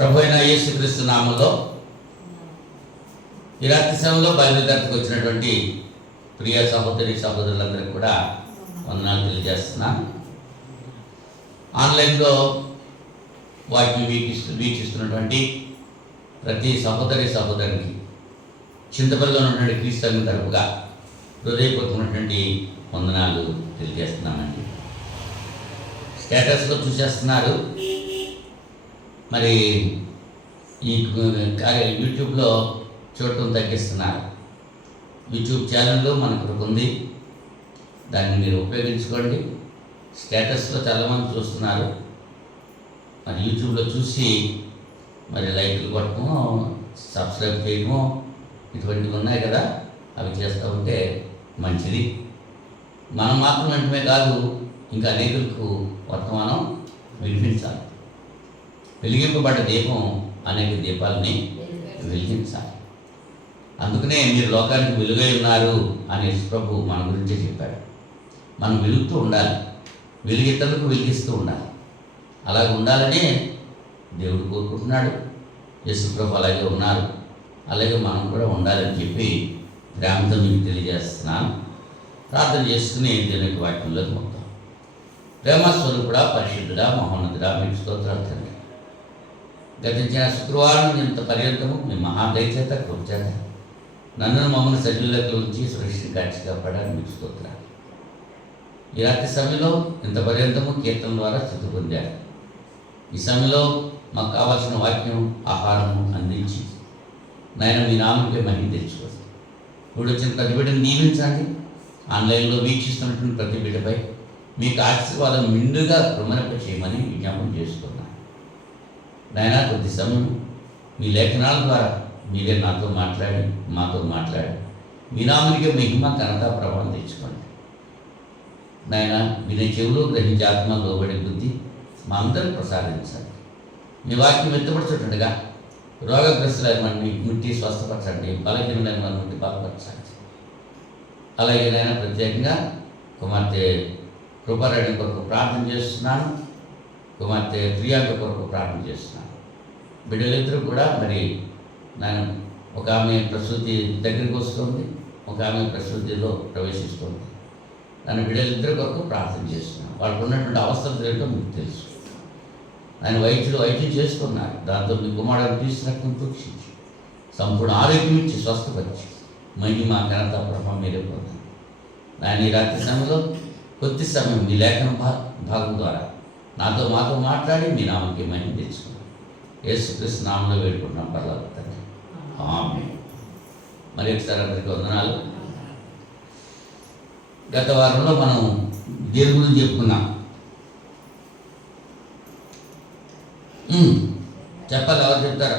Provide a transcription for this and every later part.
ప్రభు అయిన యేసుక్రీస్తు నామములో ఈ రాత్రి సమయంలో బైబిల్ తరగతికి వచ్చినటువంటి ప్రియ సహోదరి సహోదరులందరికీ కూడా వందనాలు తెలియజేస్తున్నాను. ఆన్లైన్లో వాటిని వీక్షిస్తున్నటువంటి ప్రతి సహోదరి సహోదరునికి చింతపల్లిలో ఉన్నటువంటి క్రీస్తు తరపుగా హృదయపూర్వకమైనటువంటి వందనాలు తెలియజేస్తున్నానండి. స్టేటస్లో చూసేస్తున్నారు. మరి ఈ యూట్యూబ్లో చూడటం తగ్గిస్తున్నారు. యూట్యూబ్ ఛానల్లో మనకు ఉంది, దాన్ని మీరు ఉపయోగించుకోండి. స్టేటస్లో చాలామంది చూస్తున్నారు. మరి యూట్యూబ్లో చూసి మరి లైక్లు కొట్టడము, సబ్స్క్రైబ్ చేయడము ఇటువంటివి ఉన్నాయి కదా, అవి చేస్తూ ఉంటే మంచిది. మనం మాత్రం వెంటనే కాదు, ఇంకా అనేకులకు వర్తమానం వినిపించాలి. వెలిగింపబడ్డ దీపం అనేక దీపాలని వెలిగించాలి. అందుకనే మీరు లోకానికి వెలుగై ఉన్నారు అని ప్రభు మన గురించే చెప్పాడు. మనం వెలుగుతూ ఉండాలి, వెలుగితలకు వెలిగిస్తూ ఉండాలి. అలాగే ఉండాలని దేవుడు కోరుకుంటున్నాడు. యేసు ప్రభు అలాగే ఉన్నారు, అలాగే మనం కూడా ఉండాలని చెప్పి ప్రేమతో మీకు తెలియజేస్తున్నాను. ప్రార్థన చేసుకుని దేవునికి వాక్యంలోకి మొత్తం. ప్రేమస్వరూపుడా, పరిశుద్ధుడా, మహోన్నతుడా, మీకు స్తోత్రాలు తండ్రి. గతించిన శుక్రవారం ఇంత పర్యంతము మీ మహాదయచేత కృపచేత నన్ను మమ్మల్ని సజీవులకు ఉంచి సురక్షిత కాచి కాపాడాలని మీకు స్తోత్రాలు. ఈ రాత్రి సమయంలో ఇంత పర్యంతము కీర్తన ద్వారా స్థితి పొందారు. ఈ సమయంలో మాకు కావాల్సిన వాక్యం, ఆహారము అందించి నాయన మీ నామంపై మహిమ తెచ్చుకోండి. ఇప్పుడు వచ్చిన ప్రతి బిడ్డను దీవించండి. ఆన్లైన్లో వీక్షిస్తున్నటువంటి ప్రతి బిడ్డపై మీకు ఆశీర్వాదం నిండుగా కృమణప చేయమని విజ్ఞాపన చేసుకున్నాను. నాయన కొద్ది సమయం మీ లేఖనాల ద్వారా మీరే నాతో మాట్లాడి మాతో మాట్లాడి మీ నామానికి మహిమ ఘనత ప్రభావం తెచ్చుకోండి. నాయన వినే చెవులు గ్రహించే ఆత్మ లోబడి బుద్ధి మా అందరూ ప్రసాదించండి. మీ వాక్యం ఎత్తపడుతుండగా రోగగ్రస్తులైన వారిని ముట్టి స్వస్థపరచండి, బలహీనమైన వారిని ముట్టి బలపరచండి. అలాగే నేను ప్రత్యేకంగా కుమార్తె కృపారెడ్డి కొరకు ప్రార్థన చేస్తున్నాను. కుమార్తె ప్రియాంక కొరకు ప్రార్థన చేస్తున్నాను. బిడ్డలిద్దరూ కూడా మరి నేను ఒక ఆమె ప్రసూతి దగ్గరికి వస్తుంది, ఒక ఆమె ప్రసూతిలో ప్రవేశిస్తుంది. నన్ను బిడ్డలిద్దరి కొరకు ప్రార్థన చేస్తున్నాను. వాళ్ళకు ఉన్నటువంటి అవసరం ఏంటో మీకు తెలుసు. ఆయన వైద్యం చేస్తున్నారు. దాంతో మీ కుమారుడు తీసుకున్నట్టు పరీక్షించి సంపూర్ణ ఆరోగ్యం ఇచ్చి స్వస్థపరిచి మహిమ ఘనత ప్రభావం మీరే పొందాను. ఆయన ఈ రాత్రి సమయంలో కొద్ది సమయం మీ లేఖన భాగం ద్వారా మాతో మాట్లాడి మీ నామకి మహిమ తెచ్చుకున్నాను. యేసుక్రీస్తు నామంలో వేడుకుంటున్నాం పర్లేదు తండ్రి, ఆమేన్. మరి ఒకసారి అందరికీ వందనాలు. గత వారంలో మనం దేని గురించి చెప్పుకున్నాం? చెప్పాలి, ఎవరు చెప్తారా?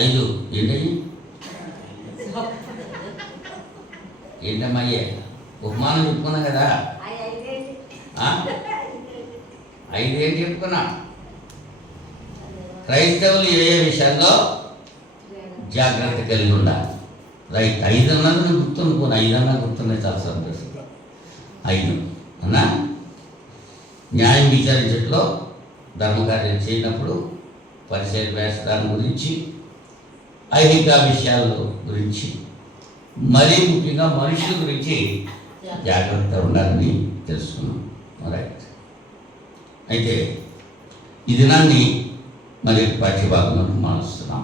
5 ఏంటయ్యి? ఏంటమ్మయ్యే ఉపమానం చెప్పుకున్నాం కదా. 5 ఏంటి చెప్పుకున్నా? క్రైస్తవులు ఏ విషయాల్లో జాగ్రత్త కలిగి ఉండాలి. రైట్. 5 అన్నది నేను గుర్తునుకోను, 5 అన్నా గుర్తున్నాయి, చాలా సంతోషం. 5 అన్నా న్యాయం విచారించట్లో ధర్మకార్యం చేయనప్పుడు పరిచయ వేషధారం గురించి, ఐహిక విషయాల గురించి, మరీ ముఖ్యంగా మనుషుల గురించి జాగ్రత్త ఉండాలని తెలుసుకున్నాం. రైట్. అయితే ఈ దినాన్ని మరి పాఠ్యభాగంలో మారుస్తున్నాం.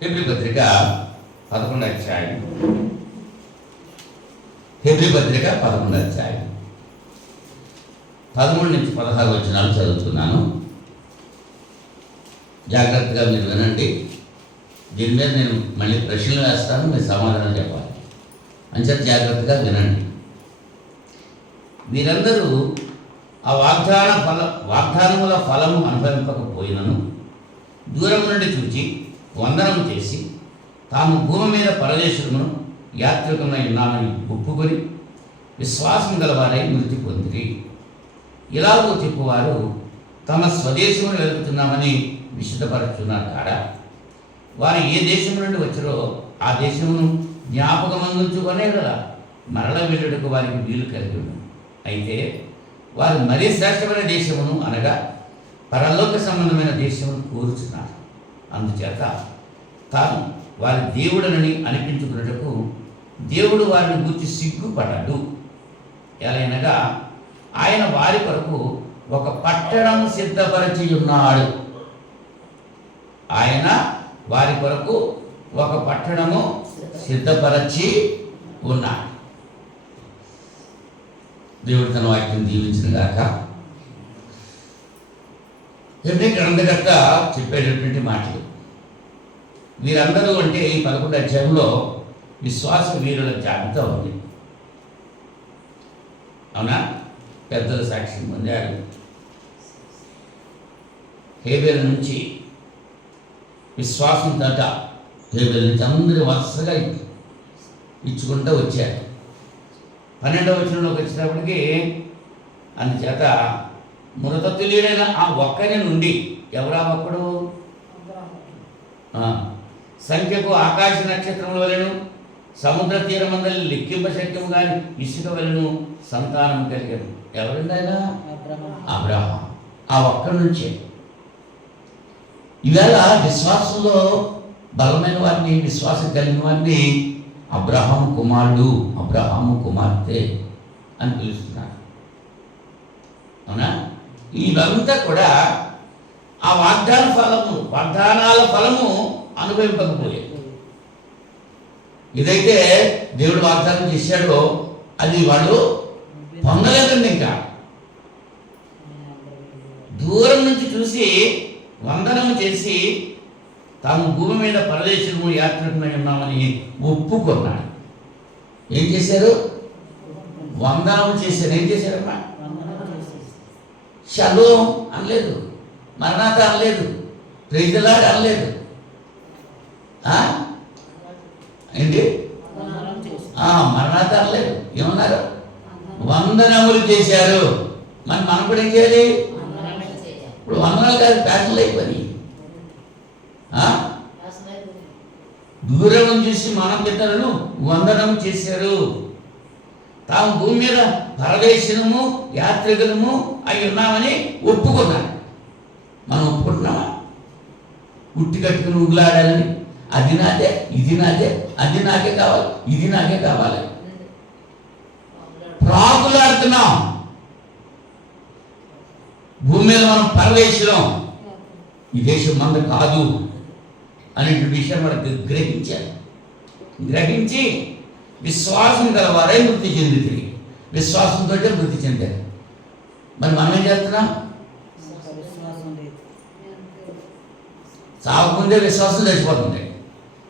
హెబ్రీ పత్రిక 11వ అధ్యాయం. హెబ్రీ పత్రిక 11వ అధ్యాయం 13 నుంచి 16 వచనాలు చదువుతున్నాను. జాగ్రత్తగా మీరు వినండి. దీని మీద నేను మళ్ళీ ప్రశ్నలు వేస్తాను, మీరు సమాధానం చెప్పాలి. అంచేత జాగ్రత్తగా వినండి. మీరందరూ ఆ వాగ్దానముల ఫలము అనుభవింపకపోయినను దూరం నుండి చూచి వందనము చేసి తాము భూమి మీద పరదేశమును యాత్రికులై ఉన్నామని ఒప్పుకొని విశ్వాసం గలవారై మృతి పొందిరి. ఇలాగో చెప్పువారు తమ స్వదేశమును వెతుకుతున్నామని విశుద్ధపరుచున్నారు కాడా? వారు ఏ దేశం నుండి వచ్చారో ఆ దేశమును జ్ఞాపకమందుంచుకొనే కదా మరల వెళ్ళుటకు వారికి వీలు కలిగి ఉంది. అయితే వారు మరీ శ్రేష్టమైన దేశమును అనగా పరలోక సంబంధమైన దేశమును కోరుచున్నారు. అందుచేత తాను వారి దేవుడనని అనిపించుకున్నటకు దేవుడు వారిని గూర్చి సిగ్గుపడడు. ఎలాగనగా ఆయన వారి కొరకు ఒక పట్టణం సిద్ధపరచి ఉన్నాడు. ఆయన వారి కొరకు ఒక పట్టణము సిద్ధపరచి ఉన్నాడు. దేవుడు తన వాక్యం దీవించిన గాక. హెబ్రీ గ్రంథకర్త చెప్పేటటువంటి మాటలు వీరందరూ అంటే ఈ 11 అధ్యాయంలో విశ్వాస వీరుల జాబితా ఉంది. అవునా? పెద్దల సాక్ష్యం పొందారు. హేబెల్ నుంచి విశ్వాసం దాట హేబెల్ నుంచి అందరూ వరుసగా ఇచ్చుకుంటూ వచ్చారు. 12వ వచనంలోకి వచ్చినప్పటికీ అందుచేత మృతతుల్యుడైన ఆ ఒక్కరి నుండి ఎవరా ఒక్కడు సంఖ్యకు ఆకాశ నక్షత్రముల వలెను సముద్ర తీరమందలి లెక్కింప శక్యము కానీ ఇసుక వలెను సంతానం కలిగారు. ఎవరండి ఆయన? అబ్రహాము. ఆ ఒక్కడి నుంచే ఇవాళ విశ్వాసంలో బలమైన వారిని, విశ్వాసం కలిగిన వారిని అబ్రహాము కుమారుడు, అబ్రహాము కుమార్తె అని పిలుస్తున్నారు. అవునా? ఇవంతా కూడా ఆ వాగ్దానాల ఫలము అనుభవింపకపోయే. ఇదైతే దేవుడు వాగ్దానం చేశాడో అది వాడు పొందలేదండి. ఇంకా దూరం నుంచి చూసి వందనము చేసి తాము భూమి మీద పరదేశము యాత్రికులై ఉన్నామని ఒప్పుకున్నాడు. ఏం చేశారు? వందనము చేశారు. ఏం చేశారమ్మా? షలోం అనలేదు, మరణాత అనలేదు, ప్రైజ్ ది లార్డ్ అనలేదు. ఏంటి? మరణాత అనలేదు. ఏమన్నారు? వందనములు చేశారు. మనం కూడా ఏం చేయాలి? ఇప్పుడు వందనాలు కాదు, ప్యాషన్లు అయిపోయి దూరం చూసి మన పితరులు వందనం చేశారు. తాము భూమి మీద పరదేశము యాత్రికులము అయి ఉన్నామని ఒప్పుకున్నారు. మనం ఒప్పుకుంటున్నామా? ఉట్టి కట్టుకుని ఊగులాడాలని, అది నాదే, ఇది నాదే, అది నాకే కావాలి, ఇది నాకే కావాలి, ప్రాకులాడుతున్నాం. భూమి మీద మనం పరదేశం, ఈ దేశం మంద కాదు అనేటువంటి విషయాన్ని మనకు గ్రహించి విశ్వాసం గలవారై మృతి చెందింది. విశ్వాసంతో మృతి చెందారు. మరి మనం ఏం చేస్తున్నాం? చావకుందే విశ్వాసం చచ్చిపోతుంది.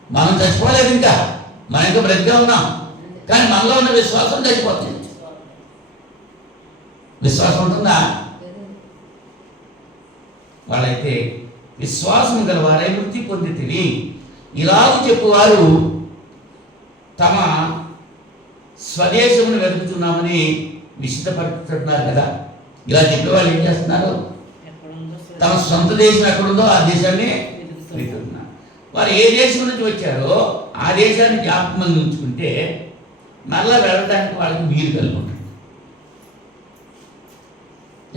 మనం చచ్చిపోలేదు, ఇంకా మనం ఇంకా బ్రతిగా ఉన్నాం, కానీ మనలో ఉన్న విశ్వాసం చచ్చిపోతుంది. విశ్వాసం ఉంటుందా? వాళ్ళైతే విశ్వాసం గల వారే మృతి పొందితిరి. ఇలాగ చెప్పువారు తమ స్వదేశమును వెతుకుతున్నామని విశుద్ధపరుస్తున్నారు కదా. ఇలా చెప్పే వాళ్ళు ఏం చేస్తున్నారు? తమ సొంత దేశం ఎక్కడుందో ఆ దేశాన్ని వెతుకుతున్నారు. వారు ఏ దేశం నుంచి వచ్చారో ఆ దేశాన్ని జ్ఞాపకం ఉంచుకుంటే మళ్ళా వెళ్ళడానికి వాళ్ళకి వీలు కలుగుంటుంది.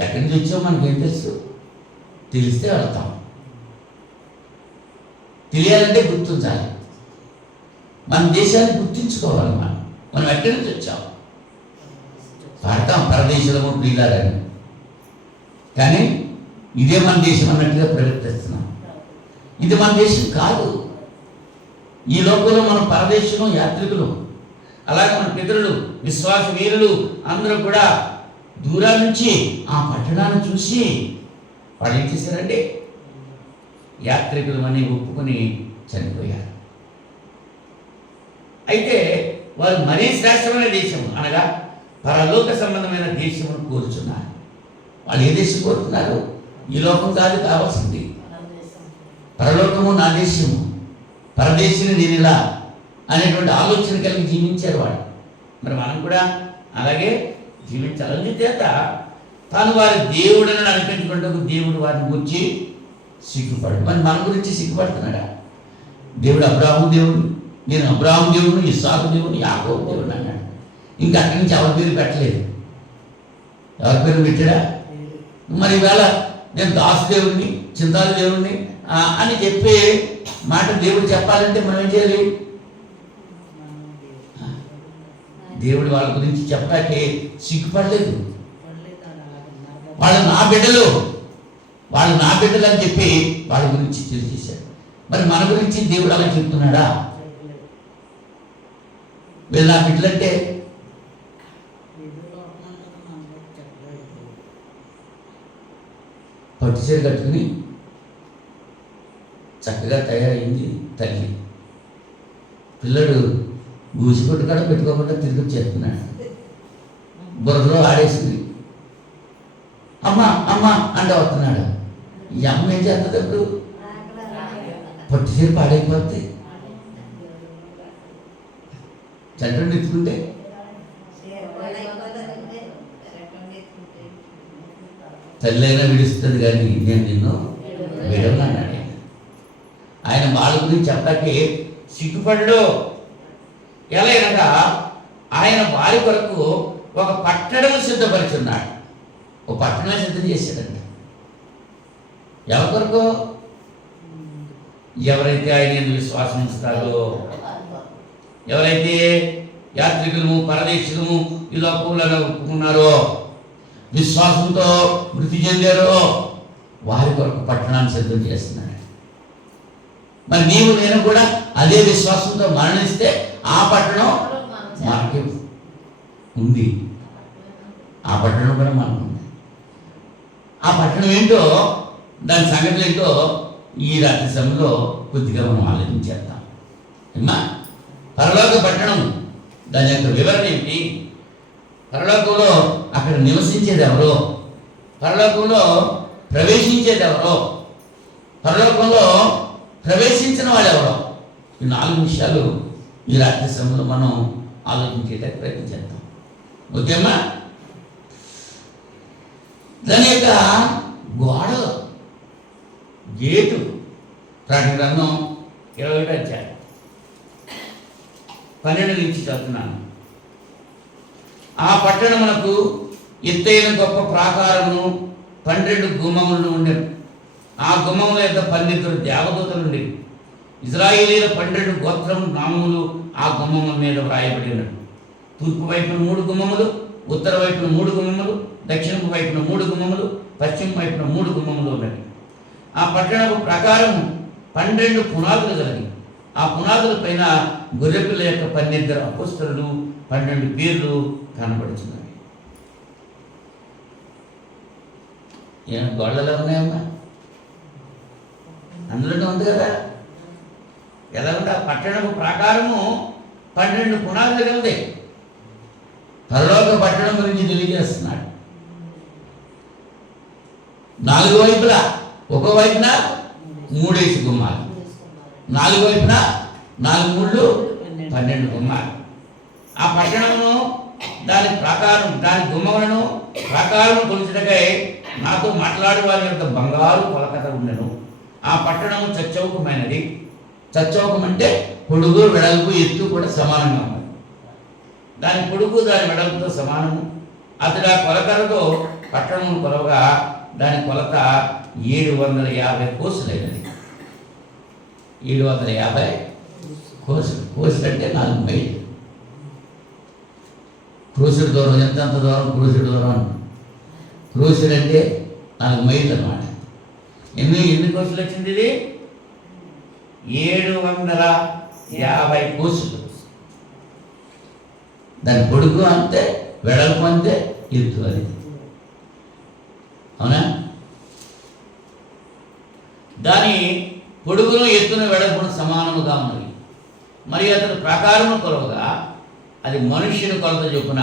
ఎక్కడి నుంచి వచ్చామో మనకేం తెలుసు? తెలిస్తే వెళ్తాం. తెలియాలంటే గుర్తించాలి. మన దేశాన్ని గుర్తించుకోవాలి. మనం ఎక్కడి నుంచి వచ్చాం? పాడతాం పరదేశంలో ప్రియులారని, కానీ ఇదే మన దేశం అన్నట్టుగా ప్రవర్తిస్తున్నాం. ఇది మన దేశం కాదు. ఈ లోకంలో మనం పరదేశంలో యాత్రికులు. అలాగే మన పితరులు, విశ్వాస వీరులు అందరూ కూడా దూరం నుంచి ఆ పట్టణాన్ని చూసి వాళ్ళు ఏం చేశారంటే యాత్రికులు అని ఒప్పుకొని చనిపోయారు. అయితే వారు మరీ శ్రేష్టమైన దేశము అనగా పరలోక సంబంధమైన దేశమును కోరుచున్నారు. వాళ్ళు ఏ దేశం కోరుతున్నారు? ఈ లోకం కాదు కావాల్సింది, పరలోకము నా దేశము, పరదేశిని నేను ఇలా అనేటువంటి ఆలోచన కలిగి జీవించారు వాళ్ళు. మరి మనం కూడా అలాగే జీవించాలని చేత తాను వారి దేవుడని అనిపించుకుంటూ దేవుడు వారిని గురించి సిగ్గుపడు. మరి మన గురించి సిగ్గుపడుతున్నాడా? దేవుడు అబ్రాహాము దేవుడు, నేను అబ్రాహాము దేవుడు, ఇస్సాకు దేవుడు, యాకోబు దేవుడు అన్నాడు. ఇంకా అక్కడి నుంచి ఎవరి పేరు పెట్టలేదు. ఎవరి పేరు పెట్టాడా? మరి ఈవేళ నేను దాసుదేవుడిని, చింతాలు దేవుడిని అని చెప్పే మాట దేవుడు చెప్పాలంటే మనం ఏం చేయాలి? దేవుడు వాళ్ళ గురించి చెప్పాకే సిగ్గుపడలేదు. వాళ్ళు నా బిడ్డలు అని చెప్పి వాళ్ళ గురించి తెలియజేశాడు. మరి మన గురించి దేవుడు అలా చెప్తున్నాడా? వీళ్ళు నా బిడ్డలంటే పట్టు చీర కట్టుకుని చక్కగా తయారైంది తల్లి. పిల్లడు గూసిపట్టు కూడా పెట్టుకోకుండా తిరిగి వచ్చేస్తున్నాడు. బుర్రలో ఆడేసింది. అమ్మ అమ్మ అంటే వస్తున్నాడు. ఈ అమ్మ ఏం చేస్తుంది? అప్పుడు పట్టు చీర పాడైపోద్ది. చంద్రుడిని ఎత్తుకుంటే తల్లి అయినా విడుస్తుంది, కానీ నేను నిన్ను విడవనన్నాడు. ఆయన వాళ్ళ గురించి చెప్పడానికి సిగ్గుపడ్డాడు. ఎలా అనగా ఆయన వారి కొరకు ఒక పట్టణం సిద్ధపరుచున్నాడు. ఒక పట్టణం సిద్ధం చేశాడంట. ఎవరి కొరకు? ఎవరైతే ఆయన ఎందుకు విశ్వాసం ఇస్తారో, ఎవరైతే యాత్రికులము పరదేశులము ఈ లోకంలో ఒప్పుకున్నారో, విశ్వాసంతో మృతి చెందారో వారి కొరకు పట్టణాన్ని సిద్ధం చేస్తున్నాడు. మరి నీవు నేను కూడా అదే విశ్వాసంతో మరణిస్తే ఆ పట్టణం మనకి ఉంది. ఆ పట్టణం కూడా మనకు ఉంది. ఆ పట్టణం ఏంటో, దాని సంగతులు ఏంటో ఈ రాత్రి సమయంలో కొద్దిగా మనం ఆలోచించేద్దాం. అమ్మా, పరలోక పట్టణం దాని యొక్క వివరణ ఏమిటి? పరలోకంలో అక్కడ నివసించేది ఎవరో? పరలోకంలో ప్రవేశించేది ఎవరో? పరలోకంలో ప్రవేశించిన వాళ్ళు ఎవరో? ఈ 4 విషయాలు ఈ రాత్రి సమయంలో మనం ఆలోచించేటట్టు ప్రయత్నం చేద్దాం. ఓకేమ్మా? దాని యొక్క గోడ గేటు ప్రకటన గ్రంథం 21వ అధ్యాయం 12 నుంచి చదువుతున్నాను. ఆ పట్టణమునకు ఎత్తైన గొప్ప ప్రాకారమును 12 గుమ్మములు ఉండేవి. ఆ గుమ్మముల యొక్క 12 దేవదూతలు ఉండేవి. ఇజ్రాయేలీల 12 గోత్రం నామములు ఆ గుమ్మముల మీద వ్రాయబడినవి. తూర్పు వైపున 3 గుమ్మములు, ఉత్తర వైపున 3 గుమ్మములు, దక్షిణపు వైపున 3 గుమ్మములు, పశ్చిమ వైపున 3 గుమ్మములు ఉన్నవి. ఆ పట్టణపు ప్రకారం 12 పునాదులు కలిగి, ఆ పునాదుల పైన గొర్రెపిల్ల యొక్క 12 అపోస్తలులు 12 పేర్లు కనబడుతున్నాయి. ఏమైనా గోడలలో ఉన్నాయమ్మా? అందులోనే ఉంది కదా. ఎలా ఉంటే ఆ పట్టణపు ప్రకారము 12 పునాదులు కలిగి పరలోక పట్టణం గురించి తెలియజేస్తున్నాడు. 4 వైపులా, ఒక వైపున 3 గుమ్మాలు, 4 వైపున 4 ముళ్ళు 12 గుమ్మాలు. ఆ పట్టణమును దాని ప్రకారం, దాని గుమ్మములను ప్రకారం కొలిచినకై నాతో మాట్లాడే వారి యొక్క బంగారు కొలకత ఉండెను. ఆ పట్టణము చచ్చౌకమైనది. చచ్చౌకం అంటే పొడుగు వెడల్పు ఎత్తు కూడా సమానంగా ఉంది. దాని పొడుగు దాని వెడల్పుతో సమానము. అతడు ఆ కొలకరతో పట్టణం కొలవగా దాని కొలత 750 కోసులైనది. 750 కోసులు. కోసులు అంటే 4 మైళ్ళు. క్రూసుడు దూరం ఎంత దూరం? క్రూసుడు దూరం. క్రూసుడు అంటే 4 మైళ్ళు అన్నమాట. ఎన్ని కోసులు వచ్చింది? ఇది 750 కోసులు. దాని పొడుగు అంతే, వెడల్పు అంతే, ఎత్తు అది. అవునా? దాని పొడుగును ఎత్తును వెడల్పును సమానముగా ఉన్నది. మరి అతను ప్రకారము కొలవగా అది మనుష్యుని కొలత చొప్పున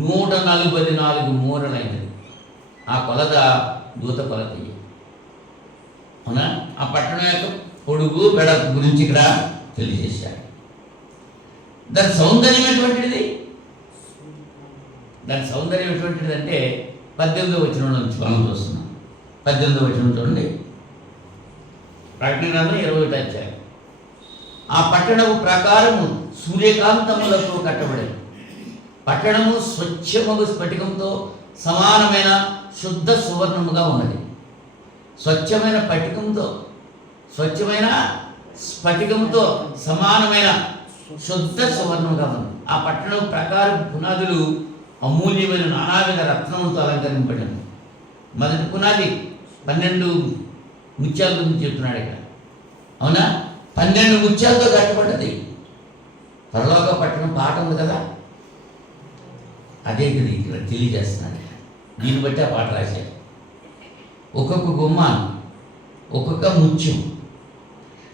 144 మూరలైనది. ఆ కొలత దూత కొలత. అవునా? ఆ పట్టణం యొక్క పొడుగు వెడల్పు గురించి ఇక్కడ తెలియజేశాడు. దాని సౌందర్యం ఎటువంటిది? దాని సౌందర్యం ఎటువంటిది అంటే 18వ వచనం నుంచి మనం చూస్తున్నాం. 18వ వచనం చూడండి. ప్రకటన గ్రంథం 21వ అధ్యాయం. ఆ పట్టణము ప్రకారము సూర్యకాంతములతో కట్టబడింది. పట్టణము స్వచ్ఛమగు స్ఫటికంతో సమానమైన శుద్ధ సువర్ణముగా ఉన్నది. స్వచ్ఛమైన స్ఫటికముతో సమానమైన శుద్ధ సువర్ణముగా ఉంది. ఆ పట్టణం ప్రకారం పునాదులు అమూల్యమైన నానావిధ రత్నములతో అలంకరింపబడింది. మొదటి పునాది 12 ముత్యాల గురించి చెప్తున్నాడు ఇక్కడ. అవునా? 12 ముత్యాలతో కట్టబడ్డది. పరలోక పట్టణం పాట ఉంది కదా, అదే ఇది ఇక్కడ తెలియజేస్తున్నాడు. దీన్ని బట్టి ఆ పాట రాశారు. ఒక్కొక్క గుమ్మ, ఒక్కొక్క ముత్యం.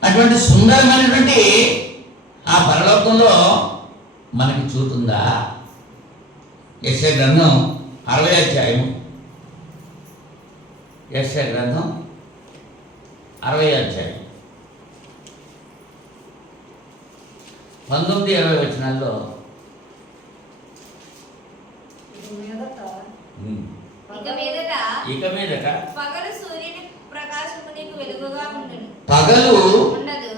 అటువంటి సుందరమైనటువంటి ఆ పరలోకంలో మనకి చూతుందా? యెషయా గ్రంథం 60వ అధ్యాయం, యెషయా గ్రంథం 60వ అధ్యాయం 19-20 వచనాల్లో ఇక మీదట పగలు సూర్యుని ప్రకాశము నీకు వెలుగుగా ఉండును. పగలు ఉండదు.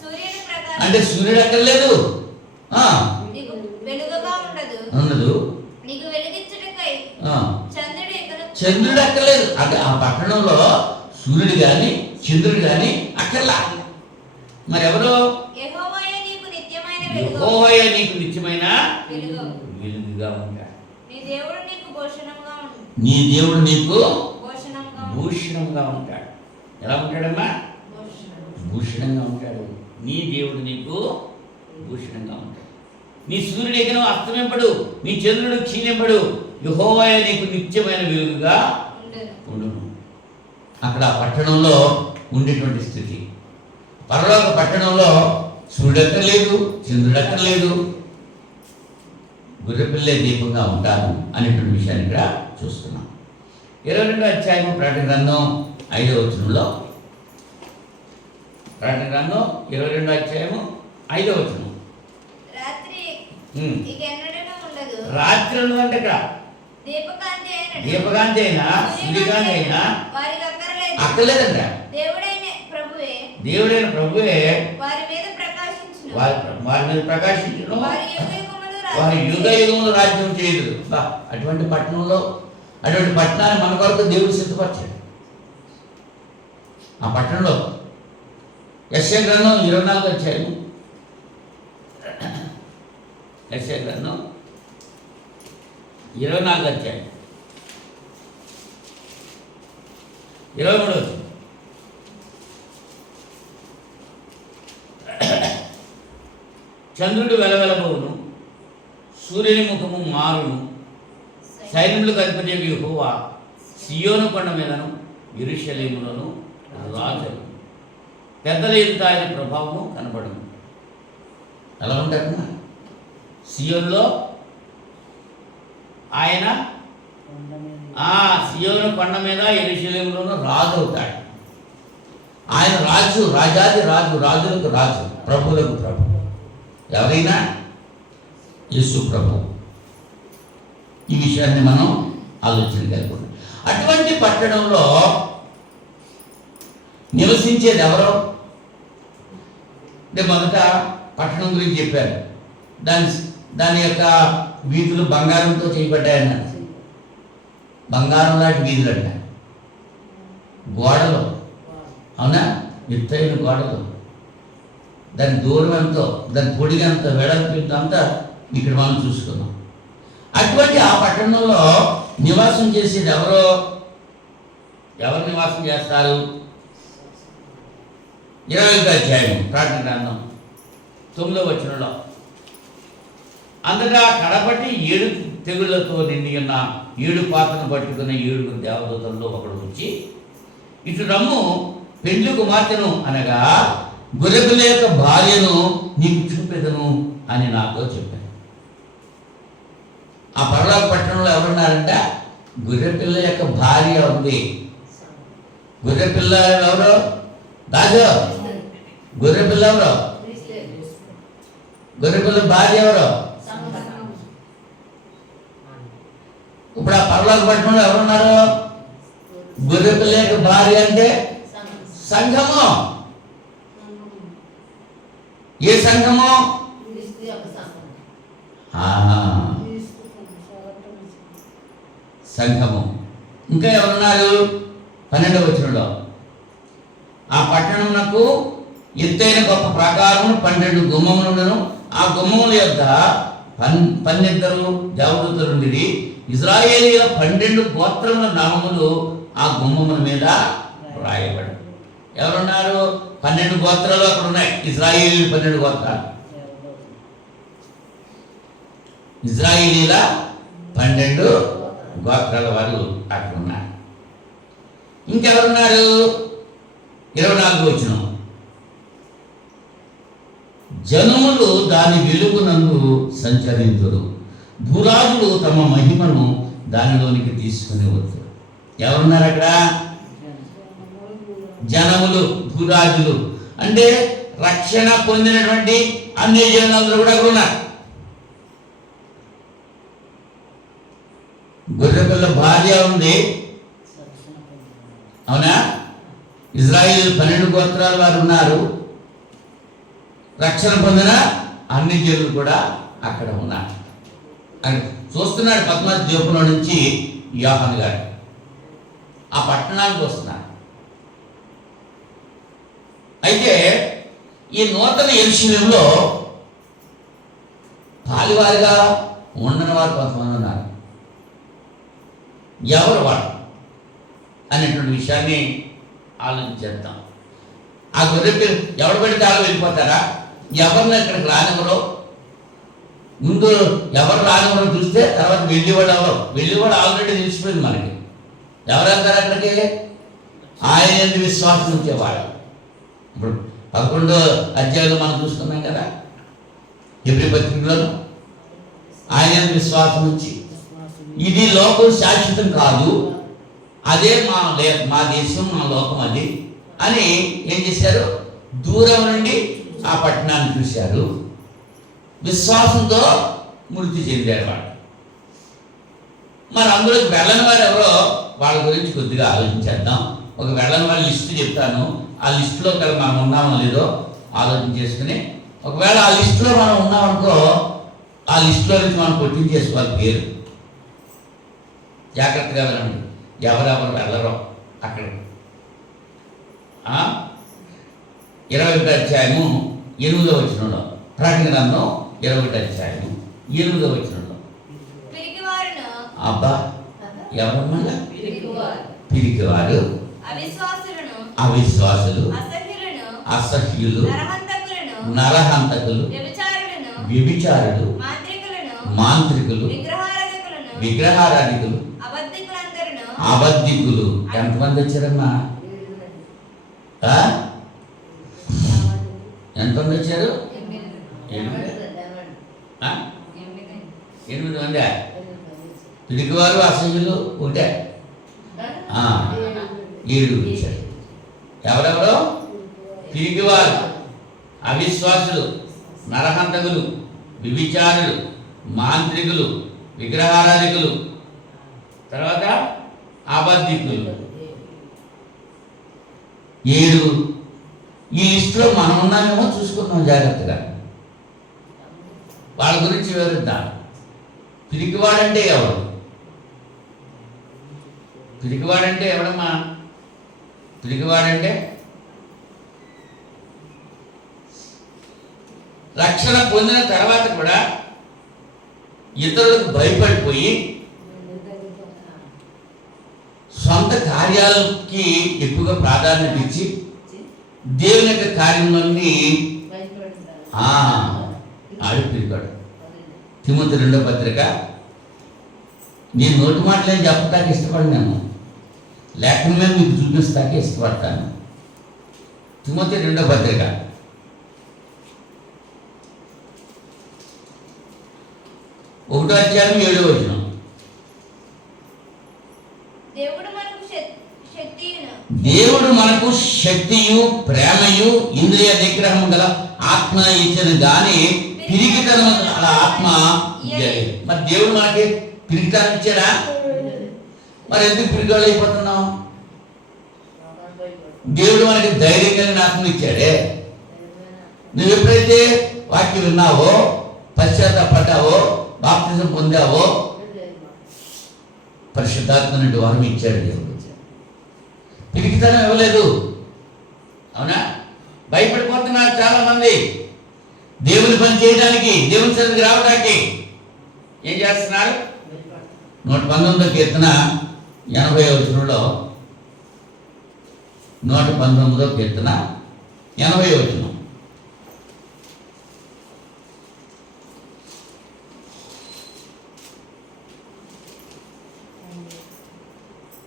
సూర్యుని ప్రకాశం అంటే సూర్యుడు అక్కర్లేదు, నీకు వెలుగుగా ఉండదు. నీకు వెలుగించుటకై చంద్రుడు అక్కర్లేదు. అంటే ఆ పట్టణంలో సూర్యుడు కానీ చంద్రుడు కానీ అక్కర్లా. మరి ఎవరు? యెహోవాయే నీకు నిత్యమైన వెలుగుగా ఉంటాడు. నీ దేవుడు నీకు భూషణంగా ఉంటాడు. ఎలా ఉంటాడమ్మా? భూషణంగా ఉంటాడు. నీ దేవుడు నీకు భూషణంగా ఉంటాడు. నీ సూర్యుడు ఎగను అస్తమింపడు, నీ చంద్రుడు క్షీణింపడు. యెహోవాయే నీకు నిత్యమైన వెలుగుగా ఉండును. అక్కడ ఆ పట్టణంలో ఉండేటువంటి స్థితి. పరలోక పట్టణంలో సూర్యుడు అక్కర్లేదు, చంద్రుడు అక్కర్లేదు, గొర్రెపిల్లే దీపంగా ఉంటారు అనేటువంటి విషయాన్ని ఇక్కడ చూస్తున్నాం. 22వ అధ్యాయం ప్రకటన గ్రంథం 5వ వచనంలో, ప్రకటన గ్రంథం 22వ అధ్యాయము 5వ వచనం, రాత్రి ఉండదంటే ఇక్కడ దీపకాంతి అయినా సూర్యకాంతి అయినా అక్కర్లేదంట. దేవుడైన ప్రభువే వారి మీద ప్రకాశించును, వారి యుగ యుగములు రాజ్యం చేయదు. అటువంటి పట్టణంలో, అటువంటి పట్టణాన్ని మన కొరకు దేవుడు సిద్ధపరిచాడు. ఆ పట్టణంలో యెషయా గ్రంథం 24వ అధ్యాయం, యెషయా గ్రంథం 24వ అధ్యాయం 23వ వచనం, చంద్రుడు వెలవెలబోవును, సూర్యుని ముఖము మారును, సైన్యములకు అధిపతి యెహోవా సియోను కొండ మీదను యెరూషలేములోను రాజు పెద్దల ఎదుట ఆయన ప్రభావము కనబడును. ఎలా ఉంటాడు? సియోనులో ఆయన సియోను కొండ మీద యెరూషలేములోను రాజు అవుతాడు. ఆయన రాజు, రాజాది రాజు, రాజులకు రాజు, ప్రభువులకు ప్రభు. ఎవరైనా యేసు ప్రభు. ఈ విషయాన్ని మనం ఆలోచన కలుగుతాం. అటువంటి పట్టణంలో నివసించేది ఎవరో అంటే మొదట పట్టణం గురించి చెప్పారు. దాని యొక్క వీధులు బంగారంతో చేయబడ్డాయన్నారు. బంగారం లాంటి వీధులు అంట. గోడలు, అవునా, ఎత్తైన గోడలు, దాని దూరం ఎంతో, దాని పొడిగంత, వెడల్పు అంతా ఇక్కడ మనం చూసుకున్నాం. అటువంటి ఆ పట్టణంలో నివాసం చేసేది ఎవరు నివాసం చేస్తారు? 20వ అధ్యాయం ప్రకటన గ్రంథం 9వ వచనంలో, అంతటా కడపటి 7 తెగుళ్లతో నిండి ఉన్న 7 పాత్రను పట్టుకున్న 7 దేవదూతల్లో ఒకడు వచ్చి, ఇటు రమ్ము, పెండ్లి కుమార్తెను అనగా గొర్రెపిల్ల యొక్క భార్యను నీకు చూపెదను అని నాతో చెప్పాను. ఆ పరలోక పట్టణంలో ఎవరున్నారంట? గొర్రెపిల్ల యొక్క భార్య ఉంది. గొర్రెపిల్ల ఎవరు? రాజు. గొర్రెపిల్ల ఎవరు? గొర్రెపిల్ల భార్య ఎవరు? ఇప్పుడు ఆ పరలోక పట్టణంలో ఎవరున్నారు? గొర్రెపిల్ల యొక్క భార్య అంటే సంఘము. ఏ సంఘము? సంఘము. ఇంకా ఎవరున్నారు? 12వ వచనంలో ఆ పట్టణమునకు ఎత్తైన గొప్ప ప్రాకారమును 12 గుమ్మములను, ఆ గుమ్మముల యొక్క 12 దేవదూతలు ఉండిరి. ఇశ్రాయేలీయుల 12 గోత్రముల నామములు ఆ గుమ్మముల మీద రాయబడి. ఎవరున్నారు? 12 గోత్రాలు అక్కడ ఉన్నాయి. ఇశ్రాయేలీయుల 12 గోత్రాలు, ఇశ్రాయేలీల 12 గోత్రాల వారు అక్కడ ఉన్నారు. ఇంకెవరున్నారు? 24వ వచనం జనములు దాని వెలుగునందు సంచరించురు, భూరాజులు తమ మహిమను దానిలోనికి తీసుకుని వస్తారు. ఎవరున్నారు అక్కడ? జనములు, భూరాజులు. అంటే రక్షణ పొందినటువంటి అన్ని జనులందరూ కూడా అక్కడ ఉన్నారు. గొర్రెపిల్ల భార్య ఉంది, అవునా? ఇశ్రాయేలు 12 గోత్రాల వారు ఉన్నారు. రక్షణ పొందిన అన్ని జనులు కూడా అక్కడ ఉన్నారు. అని చూస్తున్నాడు పద్మావతి ద్వీపంలో నుంచి యోహాను గారు. ఆ పట్టణాన్ని చూస్తున్నారు. అయితే ఈ నూతన యెరూషలేములో పాలివారిగా ఉండని వారు కొంతమంది ఉన్నారు. ఎవరు వాడు అనేటువంటి విషయాన్ని ఆలోచించేద్దాం. ఆ గొర్రె ఎవరు పెడితే వాళ్ళు వెళ్ళిపోతారా? ఎవరిని ఇక్కడికి రానివ్వరు. ముందు ఎవరు రానివ్వరు చూస్తే తర్వాత వెళ్ళివాడు ఎవరు? వెళ్ళివాడు ఆల్రెడీ తెలిసిపోయింది మనకి. ఎవరెళ్తారు అక్కడికి? ఆయన ఎందుకు విశ్వాసం ఉంచేవాడు. ఇప్పుడు 11వ అధ్యాయంలో మనం చూసుకున్నాం కదా, ఎబ్రీ పత్రికలో ఆయన ఎందుకు విశ్వాసం ఉంచి, ఇది లోకం శాశ్వతం కాదు, అదే మా దేశం, మా లోకం అది అని ఏం చేశారు? దూరం నుండి ఆ పట్టణాన్ని చూశారు. విశ్వాసంతో మృతి చెందారు వాడు. మరి అందులోకి వెళ్ళని వారు ఎవరో వాళ్ళ గురించి కొద్దిగా ఆలోచించేద్దాం. ఒక వెళ్ళని వాళ్ళ లిస్టు చెప్తాను. ఆ లిస్టులో కదా మనం ఉన్నామో లేదో ఆలోచన చేసుకుని, ఒకవేళ ఆ లిస్టులో మనం ఉన్నామనుకో, ఆ లిస్టులో నుంచి మనం కొట్టించేసుకోవాలి పేరు. జాగ్రత్తగా వెళ్ళండి, ఎవరెవరు వెళ్ళరో అక్కడ. 21వ అధ్యాయము 8వ వచనంలో, ప్రకటన గ్రంథం 21వ అధ్యాయము 8వ వచనంలో, అబ్బా ఎవరమ్మా? పిరికివారు, అవిశ్వాసులు, అసహ్యులు, నరహంతకులు, వ్యభిచారులు, మాంత్రికులు, విగ్రహారాధికులు, అబద్ధికులు. ఎంతమంది వచ్చారమ్మా? ఎంతమంది వచ్చారు? 8 మంది. పిరికివారు, అసహ్యులు ఒకటే 7 వచ్చారు. ఎవరెవరో? పిరికివారు, అవిశ్వాసులు, నరహంతకులు, విభిచారులు, మాంత్రికులు, విగ్రహారాధికులు, తర్వాత అబద్ధికులు. 7. ఈ లిస్టులో మనం ఉన్నామేమో చూసుకున్నాం జాగ్రత్తగా. వాళ్ళ గురించి వివరిద్దాం. పిరికివాడంటే ఎవరు? పిరికివాడంటే ఎవడమ్మా? పిరికివాడంటే రక్షణ పొందిన తర్వాత కూడా ఇతరులకు భయపడిపోయి సొంత కార్యాలకి ఎక్కువగా ప్రాధాన్యత ఇచ్చి దేవుని యొక్క కార్యములన్నీ ఆడిపిరికాడు. తిమోతి 2వ పత్రిక. నేను నోటి మాటలేం చెప్పడానికి ఇష్టపడినాను, లేఖనమే మీకు చూపిస్తాకే ఇష్టపడతాను. తిమోతి 2వ పత్రిక 1వ అధ్యాయం 7వ వచనం. దేవుడు మనకు శక్తియు, ప్రేమయు, ఇంద్రియ నిగ్రహము గల ఆత్మ ఇచ్చిన గాని పిరికితనము గల ఆత్మ ఇయ్యలేదు. మరి దేవుడు మనకి పిరికితనం ఇచ్చాడా? మరి ఎందుకు పిరికివాళ్ళు అయిపోతున్నాం? దేవుడు మనకి ధైర్యం కలిగిన ఆత్మను ఇచ్చాడే. నువ్వు ఎప్పుడైతే వాక్యం విన్నావో, పశ్చాత్తాపడ్డావో, బాప్తిజం పొందావో, పరిశుద్ధాత్మ నుండి వరం ఇచ్చాడు దేవుడు. పిరికితనం ఇవ్వలేదు. అవునా? భయపడిపోతున్నారు చాలామంది దేవుని పని చేయడానికి, దేవుని సన్నిధికి రావడానికి. ఏం చేస్తున్నారు? 119 కీర్తన 80వ వచనంలో, 119వ కీర్తన 80వ వచనం.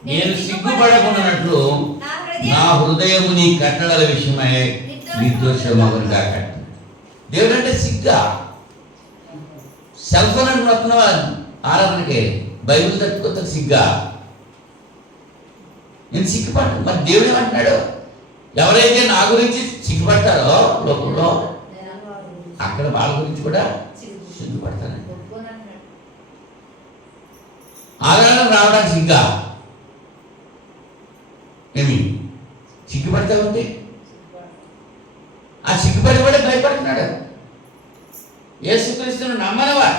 నేను సిగ్గుపడకున్నట్లు నా హృదయము నీ కట్టడల విషయమై నిర్దోషమగును కాక. దేవుడు అంటే సిగ్గా. సెల్ ఫోన్ అంటే వస్తున్న ఆరాధనకి బైబిల్ తట్టుకొత్త సిగ్గా. నేను సిగ్గుపడ్డా. మరి దేవుడు ఏమంటున్నాడు? ఎవరైతే నా గురించి సిగ్గుపడతారో లోకంలో, అక్కడ వాళ్ళ గురించి కూడా సిగ్గుపడతానండి. ఆరాధన రావడానికి సిగ్గా. ఏమి సిగ్గుపడతా ఉంది? ఆ సిగ్గుపడి కూడా భయపడుతున్నాడు. యేసుక్రీస్తును నమ్మనవా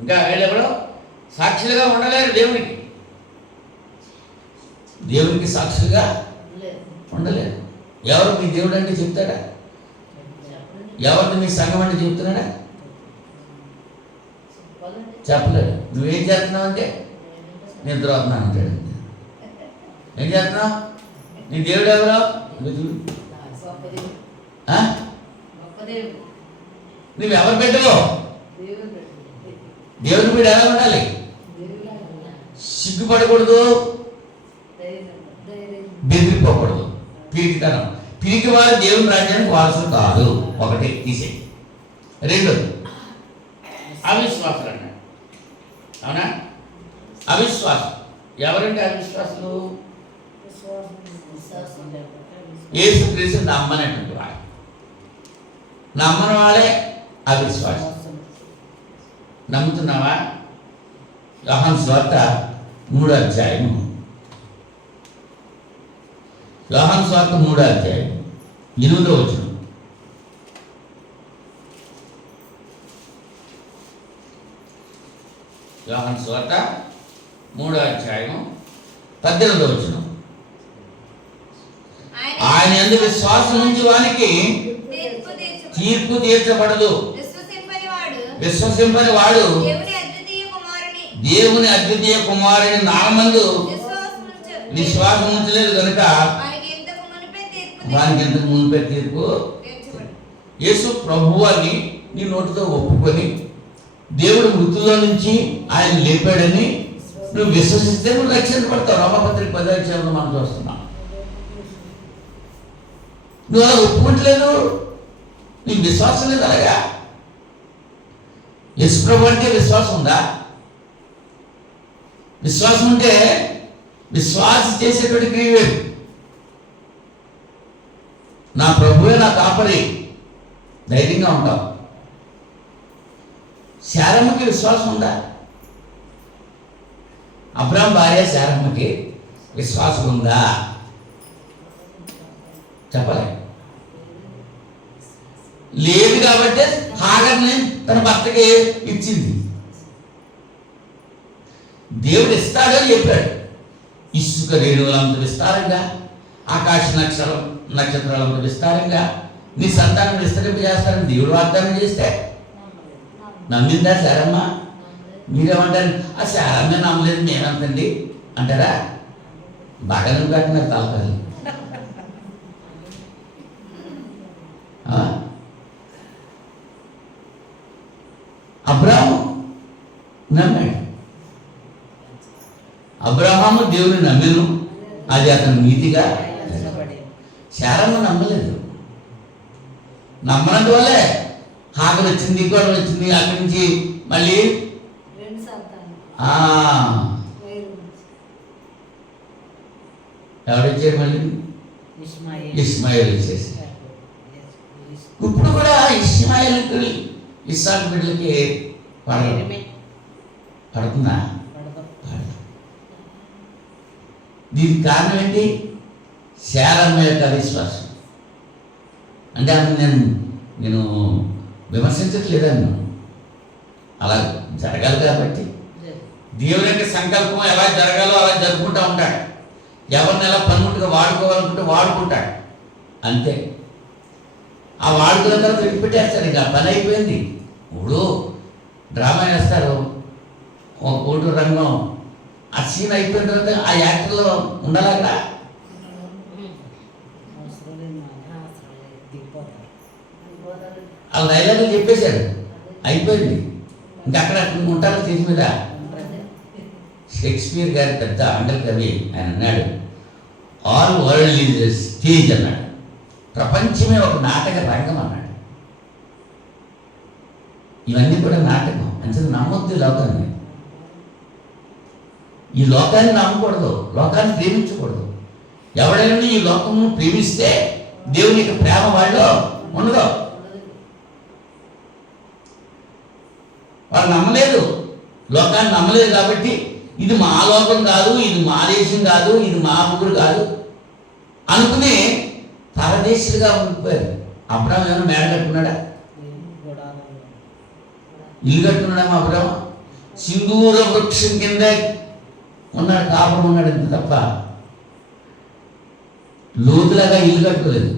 ఇంకా వీళ్ళెవరో సాక్షులుగా ఉండలేరు దేవునికి. దేవునికి సాక్షులుగా ఉండలేరు. ఎవరు మీ దేవుడు అంటే చెప్తాడా? ఎవరిని మీ సంఘం అంటే చెప్తున్నాడా? చెప్పలేడు. నువ్వేం చేస్తున్నావు అంటే నిద్రపోతున్నాను అంటాడు. ఏం చేస్తున్నావు? నీ దేవుడు ఎవరో నువ్వెవరు పెట్టవో? దేవుని బిడ్డ ఎలా ఉండాలి? సిగ్గుపడకూడదు, బెదిరిపోకూడదు. పిరికితనం. పిరికి వారు దేవుని రాజ్యానికి వారసులు కాదు. ఒకటి తీసే. రెండోది అవిశ్వాసులు అన్నాడు. అవునా? అవిశ్వాసం. ఎవరంటే అవిశ్వాసులు? యేసుక్రీస్తు నమ్మనటువంటి వాడు. నమ్మని వాళ్ళే అవిశ్వాసం. నమ్ముతున్నావా? యోహాను సువార్త 3వ అధ్యాయం. యోహాను సువార్త 3వ అధ్యాయం 8వ వచనం. యోహాను సువార్త 3వ అధ్యాయం 18వ వచనం. ఆయన యందు విశ్వాసం ఉంచు వానికి తీర్పు తీర్చబడదు. విశ్వసింపని వాడు దేవుని అద్వితీయ కుమారుని నామందు విశ్వాసం ఉంచలేదు కనుక వానికి ఇంతకు మునిపే తీర్పు. యేసు ప్రభువు అని నీ నోటితో ఒప్పుకొని దేవుడు మృతుల్లో నుంచి ఆయన లేపాడని నువ్వు విశ్వసిస్తే నువ్వు రక్షించబడతావు. రోమపత్రిక 10వ అధ్యాయంలో మనం చూస్తున్నాం. నువ్వు అలా ఒప్పుకుంటలేదు, నీకు విశ్వాసం లేదు. అలాగా యేసు ప్రభు అంటే విశ్వాసం ఉందా? విశ్వాసం ఉంటే విశ్వాసం చేసేటువంటి క్రియ. నా ప్రభువే నా కాపరి, ధైర్యంగా ఉంటావు. శారమ్మకి విశ్వాసం ఉందా? అబ్రాహాము భార్య శారమ్మకి విశ్వాసం ఉందా? చెప్పలే. లేదు కాబట్టి హాగర్ని తన భర్తకి ఇచ్చింది. దేవుడు ఇస్తాడని చెప్పాడు. ఇసుక రేణువులంత విస్తారంగా, ఆకాశ నక్షత్రాలంత విస్తారంగా నీ సంతానం విస్తరింపజేస్తాడని దేవుడు వాగ్దానం చేస్తే నమ్మిందా శారమ్మ? మీరేమంటారు? ఆ శారమ్మే నమ్మలేదు మేమంతండి అంటారా? బాగా నమ్ముకుంటున్నారు తాలకాలు. అబ్రాహాము నమ్మాడు. అబ్రాహాము దేవుని నమ్మాను, అది అతను నీతిగా. శారమ్మ నమ్మలేదు. నమ్మనందువల్లే హాగర్ వచ్చింది, గొడవ వచ్చింది. అక్కడి నుంచి మళ్ళీ ఎవడొచ్చారు? మళ్ళీ ఇస్మాయిల్ వచ్చేసి. ఇప్పుడు కూడా ఇస్మాయిల్కి ఇస్సాకు బిడ్డలకి పడుతుందా? దీనికి కారణం ఏంటి? శారమ్మ యొక్క అవిశ్వాసం. అంటే ఆమె నేను విమర్శించట్లేదన్ను, అలా జరగాలి కాబట్టి. దేవుని యొక్క సంకల్పం ఎలా జరగాలో అలా జరుపుకుంటూ ఉంటాడు. ఎవరిని ఎలా పనిముట్టుగా వాడుకోవాలనుకుంటే వాడుకుంటాడు, అంతే. ఆ వాడుకున్న తర్వాత విడిపెట్టేస్తారు, ఇంకా పని అయిపోయింది. ఇప్పుడు డ్రామా వేస్తారు, ఒక కోటి రంగం, ఆ సీన్ అయిపోయిన తర్వాత ఆ యాక్టర్లో ఉండాలి అక్కడ. ఆ డైలాగులు చెప్పేశాడు, అయిపోయింది. ఇంకా అక్కడ ఉంటారు స్టేజ్ మీద. షేక్స్పియర్ గారి పెద్ద ఆంగ్ల కవి ఆయన అన్నాడు, ఆల్ వరల్డ్ ఈజ్ స్టేజ్ అన్నాడు. ప్రపంచమే ఒక నాటక రంగం అన్నాడు. ఇవన్నీ కూడా నాటకం అంటే నమ్మొద్దు లోకాన్ని. ఈ లోకాన్ని నమ్మకూడదు, లోకాన్ని ప్రేమించకూడదు. ఎవడైనా ఈ లోకమును ప్రేమిస్తే దేవుని యొక్క ప్రేమ వాళ్ళు ఉండదు. వాళ్ళు నమ్మలేదు, లోకాన్ని నమ్మలేదు. కాబట్టి ఇది మా లోకం కాదు, ఇది మా దేశం కాదు, ఇది మా ఊరు కాదు అనుకుని పరదేశులుగా ఉండిపోయారు. అబ్రాహం ఏమైనా మేడ కట్టుకున్నాడా? ఇల్లు కట్టుకున్నాడా? మా అబ్రాహం సింధూర వృక్షం కింద ఉన్నాడు, కాపురం ఉన్నాడు, ఇంత తప్ప లోతులాగా ఇల్లు కట్టుకోలేదు.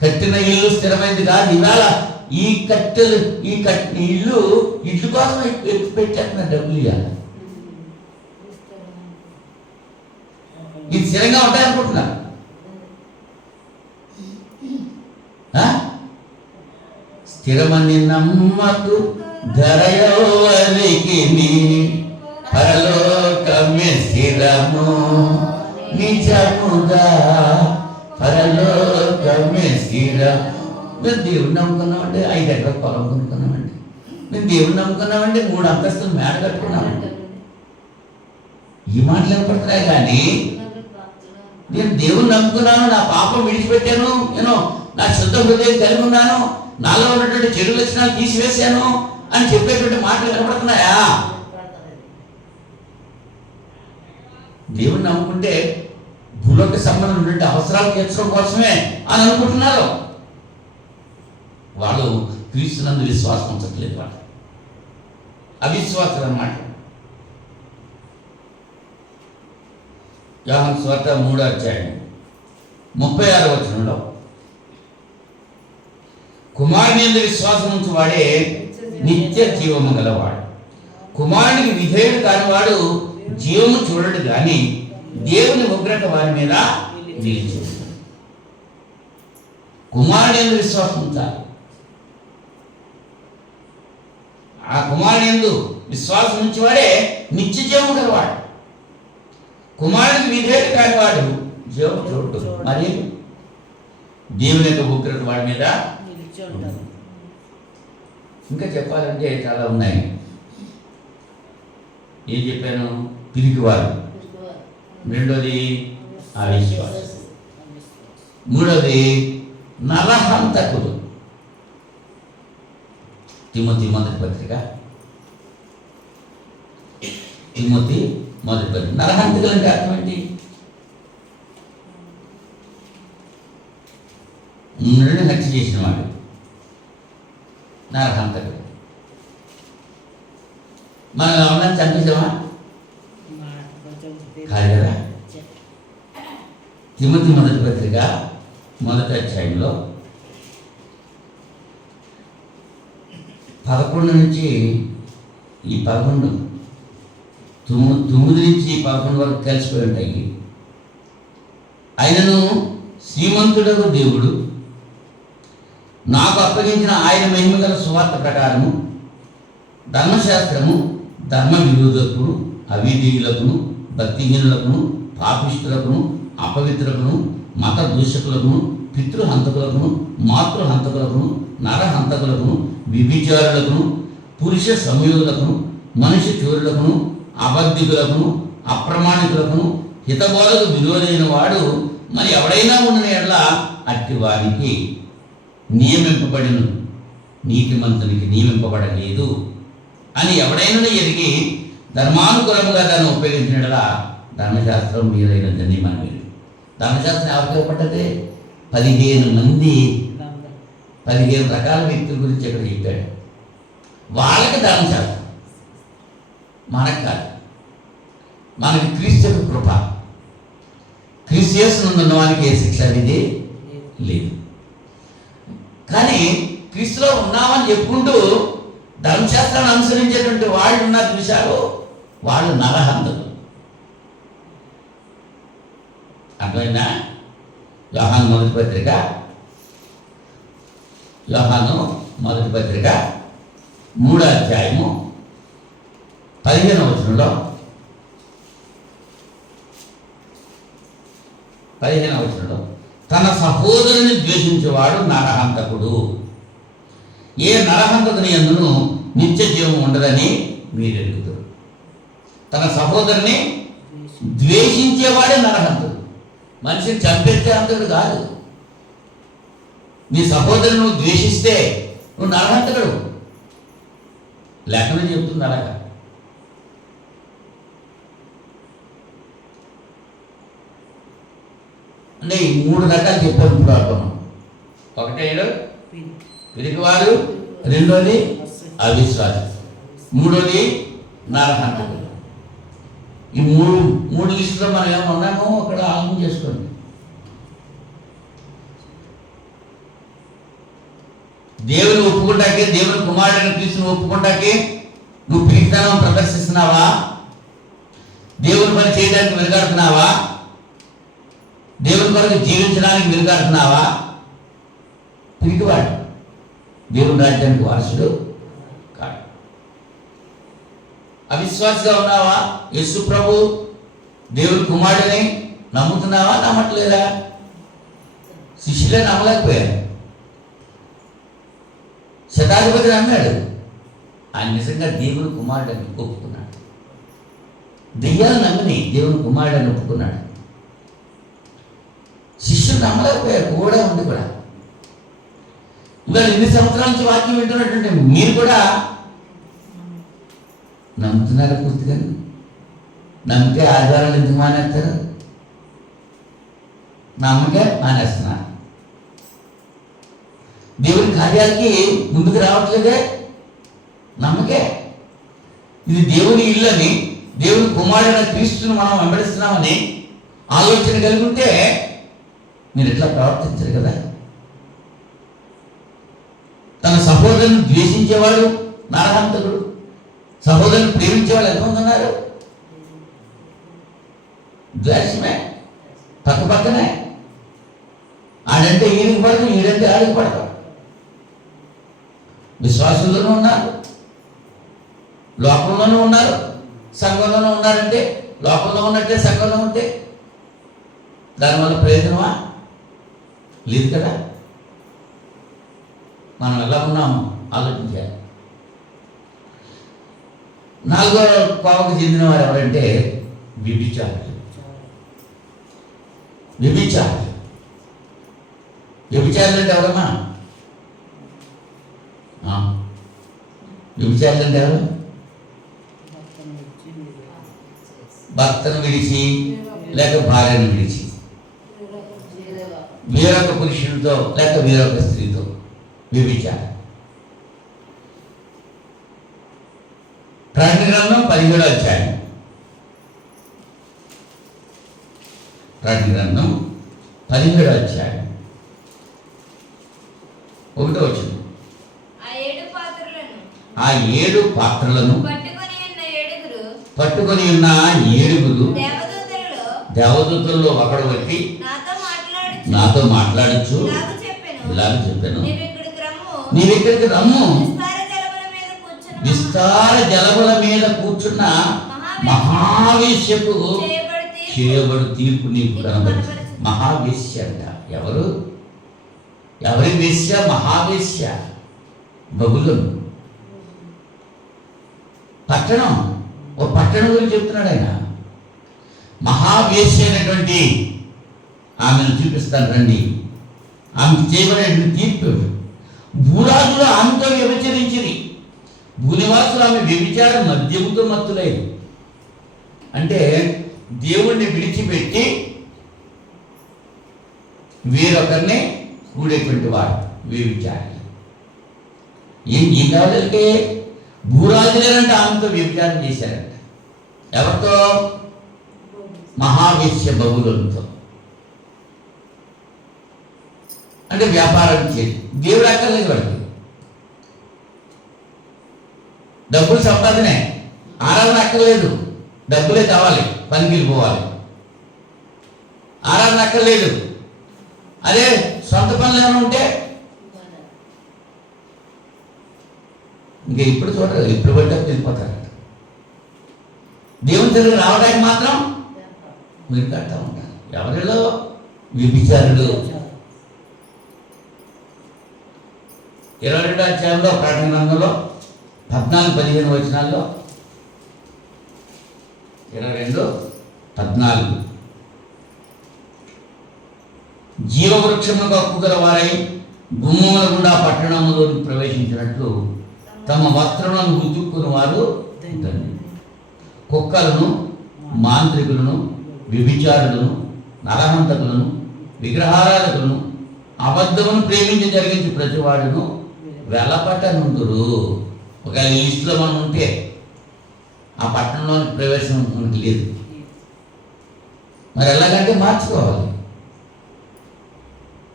కట్టిన ఇల్లు స్థిరమైంది కాదు. ఇవాళ ఈ కట్టెలు ఇల్లు కోసం ఎత్తి పెట్టేస్తున్న డబ్బులు ఇవ్వాలి. ఇది స్థిరంగా ఉంటాయనుకుంటున్నారు. స్థిరమని నమ్మకు ధరయోవరికి పరలోకమే స్థిరము నిజముగా పరలోకమే స్థిరం. మేము దేవుడిని నమ్ముకున్నామండి, 5 ఎకరాల పొలం కొనుక్కున్నామండి. మేము దేవుడిని నమ్ముకున్నామండి, 3 అంతస్తులు మేడ కట్టుకున్నామండి. ఈ మాటలు వినపడుతున్నాయి. కానీ నేను దేవుడిని నమ్ముకున్నాను, నా పాపం విడిచిపెట్టాను, నేను నా శుద్ధ హృదయం కలిగి ఉన్నాను, నాలో ఉన్నటువంటి చెడు లక్షణాలు తీసివేశాను అని చెప్పేటువంటి మాటలు వినపడుతున్నాయా? దేవుడిని నమ్ముకుంటే భూలోక సంబంధం ఉన్నటువంటి అవసరాలు తీర్చడం కోసమే అని అనుకుంటున్నారు. వాళ్ళు క్రీస్తునందు విశ్వాసం ఉంచట్లేదు, వాళ్ళు అవిశ్వాసులు అన్నమాట. యోహాను సువార్త 3వ అధ్యాయం 36వ వచనంలో, కుమారుని యందు విశ్వాసం ఉంచు వాడే నిత్య జీవము గలవాడు, కుమారునికి విధేయుడు కానివాడు జీవము చూడడు కానీ దేవుని ఉగ్రత వారి మీద నిలిచి. కుమారుని యందు విశ్వాసం ఉంచాలి. ఆ కుమారుని యందు విశ్వాసం ఉంచేవాడే నిత్య జీవము గలవాడు, కుమారుడికి విధేయుడు కానివాడు జీవము చూడడు, మరి దేవుని యొక్క ఉగ్రత వాడి మీద. ఇంకా చెప్పాలంటే చాలా ఉన్నాయి. ఏం చెప్పాను? పిరికివారు, రెండోది అవిశ్వాసం, మూడోది నరహంతకులు. తిమోతి మొదటి పత్రిక నరహంతకులు అంటే అర్థం ఏంటి? హత్య చేసిన వాడు నరహంతకుడు. మనం ఏమన్నా చంపేసామా? కాదు కదా. తిమోతి మొదటి పత్రిక 1వ అధ్యాయంలో 11 నుంచి ఈ 11 9 నుంచి 11 వరకు కలిసిపోయి ఉంటాయి. ఆయనను శ్రీమంతుడకు దేవుడు నాకు అప్పగించిన ఆయన మహిమగల సువార్త ప్రకారము ధర్మశాస్త్రము ధర్మ విరోధకును అవిధేయులకును భక్తిహీనులకును పాపిష్టులకును అపవిత్రులకును మత దూషకులకును పితృహంతకులకును మాతృహంతకులకును నరహంతకులకును వ్యభిచారులకును పురుష సంయోగులకును మనిషి చోరులకును అబద్ధికులకును అప్రమాణికులకును హితబోధకు విరోధైన వాడు మరి ఎవడైనా ఉన్న ఎడల అట్టి వారికి నియమింపబడిన నీతిమంతునికి నియమింపబడలేదు అని ఎవడైనా ఎరిగి ధర్మానుకూలముగా దాన్ని ఉపయోగించినలా ధర్మశాస్త్రం మీరైనదని మనం. ధర్మశాస్త్రం ఎవరికి ఇవ్వబడ్డది? 15 రకాల వ్యక్తుల గురించి ఇక్కడ చెప్పాడు. వాళ్ళకి ధర్మశాస్త్రం, మనకు కాదు, మనకి క్రీస్తు యొక్క కృప. క్రీస్తు యేసునందు ఉన్న వారికి ఏ శిక్ష అనేది లేదు. కానీ క్రీస్తులో ఉన్నామని చెప్పుకుంటూ ధర్మశాస్త్రాన్ని అనుసరించేటువంటి వాళ్ళు ఉన్న విషయాలు వాళ్ళు నరహంతకులు. అర్థమైందా? యోహాను మొదటి పత్రిక 3వ అధ్యాయము 15వ వచనంలో 15వ వచనంలో తన సహోదరుని ద్వేషించేవాడు నరహంతకుడు. ఏ నరహంతకుని యందును నిత్య జీవం ఉండదని మీరు ఎరుగుతారు. తన సహోదరుని ద్వేషించేవాడే నరహంతకుడు. మనిషిని చంపేస్తే హంతకుడు కాదు. నీ సహోదరుని నువ్వు ద్వేషిస్తే నువ్వు నరహంతకుడు. లేఖనం చెప్తుంది అలాగా. అంటే ఈ 3 రకాలు చెప్పారు ఇప్పుడు అర్థం. ఒకటేడు పిరికివారు, రెండోది అవిశ్వాసం, మూడోది నరహంతకులు. ఈ మూడు లిస్టులో మనం ఏమన్నామో అక్కడ ఆలోచన చేసుకోండి. దేవుని ఒప్పుకుంటాకే, దేవుని కుమారుడిని క్రీస్తుని ఒప్పుకుంటాకే నువ్వు పిరికితనం ప్రదర్శిస్తున్నావా? దేవుని పని చేయడానికి వెనుకాడుతున్నావా? దేవుని కొరకు జీవించడానికి వెనుకాడుతున్నావా? పిరికివాడు దేవుని రాజ్యానికి వారసుడు కాడు. అవిశ్వాసగా ఉన్నావా? యేసు ప్రభు దేవుని కుమారుడిని నమ్ముతున్నావా? నమ్మట్లేదా? శిష్యులే నమ్మలేకపోయారు. శతాధిపతి నమ్మాడు. ఆయన నిజంగా దేవుని కుమారుడని ఒప్పుకున్నాడు. దెయ్యాలు నమ్మిని దేవుని కుమారుడని ఒప్పుకున్నాడు. శిష్యులు నమ్మలేకపోయారు కూడా ఉంది కూడా. ఇవాళ ఎన్ని సంవత్సరాల నుంచి వాక్యం వింటున్నటువంటి మీరు కూడా నమ్ముతున్నారు పూర్తిగా. నమ్మితే ఆధారాలు ఎందుకు మానేస్తారు? నమ్మకే మానేస్తున్నారు. దేవుని కార్యాలకి ముందుకు రావట్లేదే, నమ్మకే. ఇది దేవుని ఇల్లు అని, దేవుని కుమారుడైన క్రీస్తుని మనం వెంబడిస్తున్నామని ఆలోచన కలిగి ఉంటే మీరు ఎట్లా ప్రవర్తించరు కదా. తన సహోదరుని ద్వేషించేవాడు నరహంతకుడు. సహోదరుని ప్రేమించేవాళ్ళు ఎంతమంది ఉన్నారు? ద్వేషమే, పక్క పక్కనే. ఆడంటే ఈయనకి పడదు, ఈడంటే ఆడికి పడతాం. విశ్వాసంలోనూ ఉన్నారు, లోకంలోనూ ఉన్నారు, సంఘంలోనూ ఉన్నారంటే లోకంలో ఉన్నట్టే సంఘంలో ఉంటే దానివల్ల ప్రయోజనమా? లేదు కదా. మనం ఎలా ఉన్నాము ఆలోచించాలి. 4వ కోవకు చెందిన వారు ఎవరంటే వ్యభిచారులు. వ్యభిచారులు అంటే ఎవరమ్మా? వ్యభిచారులు అంటే ఎవరు? భర్తను విడిచి లేక భార్యను విడిచి వేరొక పురుషుడితో లేక వేరొక స్త్రీతో వ్యభిచారం. ప్రకటన గ్రంథం 17వ అధ్యాయం. ప్రకటన గ్రంథం 17వ అధ్యాయం 1వ వచనం. ఆ 7 పాత్రలను పట్టుకొని ఉన్న 7 దేవదూతల్లో ఒకడు వచ్చి నాతో మాట్లాడచ్చు ఇలాగ చెప్పాను, నీవిక్కడికి రమ్ము, విస్తార జలముల మీద కూర్చున్న మహావేశ్యకు చేయబడు తీర్పు నీకు కనబడుతుంది. మహావేశ్య అంట. ఎవరి వేశ్య? మహావేశ్య. బబులోను పట్టణం. ఓ పట్టణం గురించి చెప్తున్నాడు ఆయన. మహావేశ్య అయినటువంటి ఆమెను చూపిస్తాను రండి. ఆమెకు చేయబడినటువంటి తీర్పు. భూరాజులు ఆమెతో వ్యభిచరించిరి, భూనివాసులు ఆమె వ్యభిచార మద్యముతో మత్తులేదు. అంటే దేవుణ్ణి విడిచిపెట్టి వేరొకరిని కూడేటువంటి వాడు వ్యభిచారి. ఏం కావాలంటే భూరాజులేనంటే ఆమెతో వ్యభిచారం చేశారంట. ఎవరితో? మహావేశ్య బహుళంతో. అంటే వ్యాపారం చేసి దేవుడు అక్కర్లేదు వాడికి. డబ్బులు సంపాదనే, ఆరాధన అక్కర్లేదు, డబ్బులే కావాలి, పనికి వెళ్ళిపోవాలి. ఆరాధన అక్కర్లేదు. అదే సొంత పనులు ఏమైనా ఉంటే ఇంకా ఇప్పుడు చూడరు, ఇప్పుడు పడ్డా వెళ్ళిపోతారు. దేవుని దగ్గర రావడానికి మాత్రం మీరు కట్టా ఉంటారు. ఎవరిలో? వ్యభిచారుడు. 22వ అధ్యాయంలో ప్రకటన గ్రంథంలో 14-15 వచనాల్లో 22:14 జీవవృక్షములకు హక్కుగల వారై గుమ్మముల గుండా పట్టణములోకి ప్రవేశించినట్లు తమ వస్త్రములను ఉతుక్కుని వారు ధన్యులు. కుక్కలను, మాంత్రికులను, వ్యభిచారులను, నరహంతకులను, విగ్రహారాధకులను, అబద్ధమును ప్రేమించి జరిగించి ప్రతివాడును వెలపట్టనుందురు. ఒకవేళ ఈ లిస్టులో మనం ఉంటే ఆ పట్టణంలోని ప్రవేశం మనకి లేదు. మరి ఎలాగంటే మార్చుకోవాలి.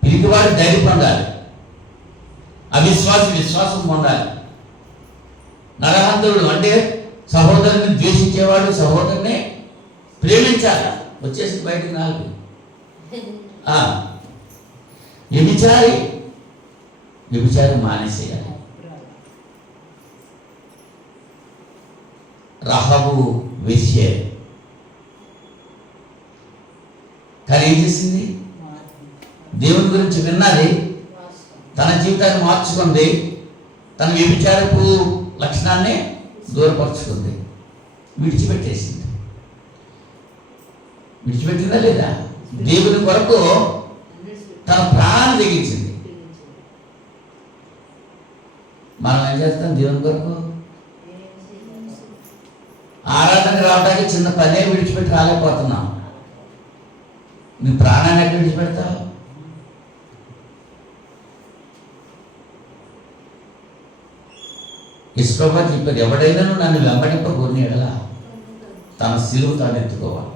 పిరికివాడు ధైర్యం పొందాలి, అవిశ్వాసి విశ్వాసం పొందాలి. నరహంతుడు అంటే సహోదరుని ద్వేషించేవాడు సహోదరుని ప్రేమించాలి. వచ్చేసి బయటికి 4. వ్యభిచారి మానేసేయాలి. రహబు వేశ్యే, కానీ ఏం చేసింది? దేవుని గురించి విన్నది, తన జీవితాన్ని మార్చుకుంది, తన వ్యభిచారపు లక్షణాన్ని దూరపరుచుకుంది, విడిచిపెట్టేసింది. విడిచిపెట్టిందా లేదా? దేవుని కొరకు తన ప్రాణాన్ని తెగించింది. మనం ఏం చేస్తాం దేవుని కొరకు? ఆరాధనకు రావడానికి చిన్న పనే విడిచిపెట్టి రాలేకపోతున్నాం. నీ ప్రాణాన్ని ఎక్కడ విడిచిపెడతావు? యెహోవా చెప్పారు, ఎవడైనా నన్ను వెంబడింపగోరిన ఎడల తన సిలువ తాను ఎత్తుకోవాలి.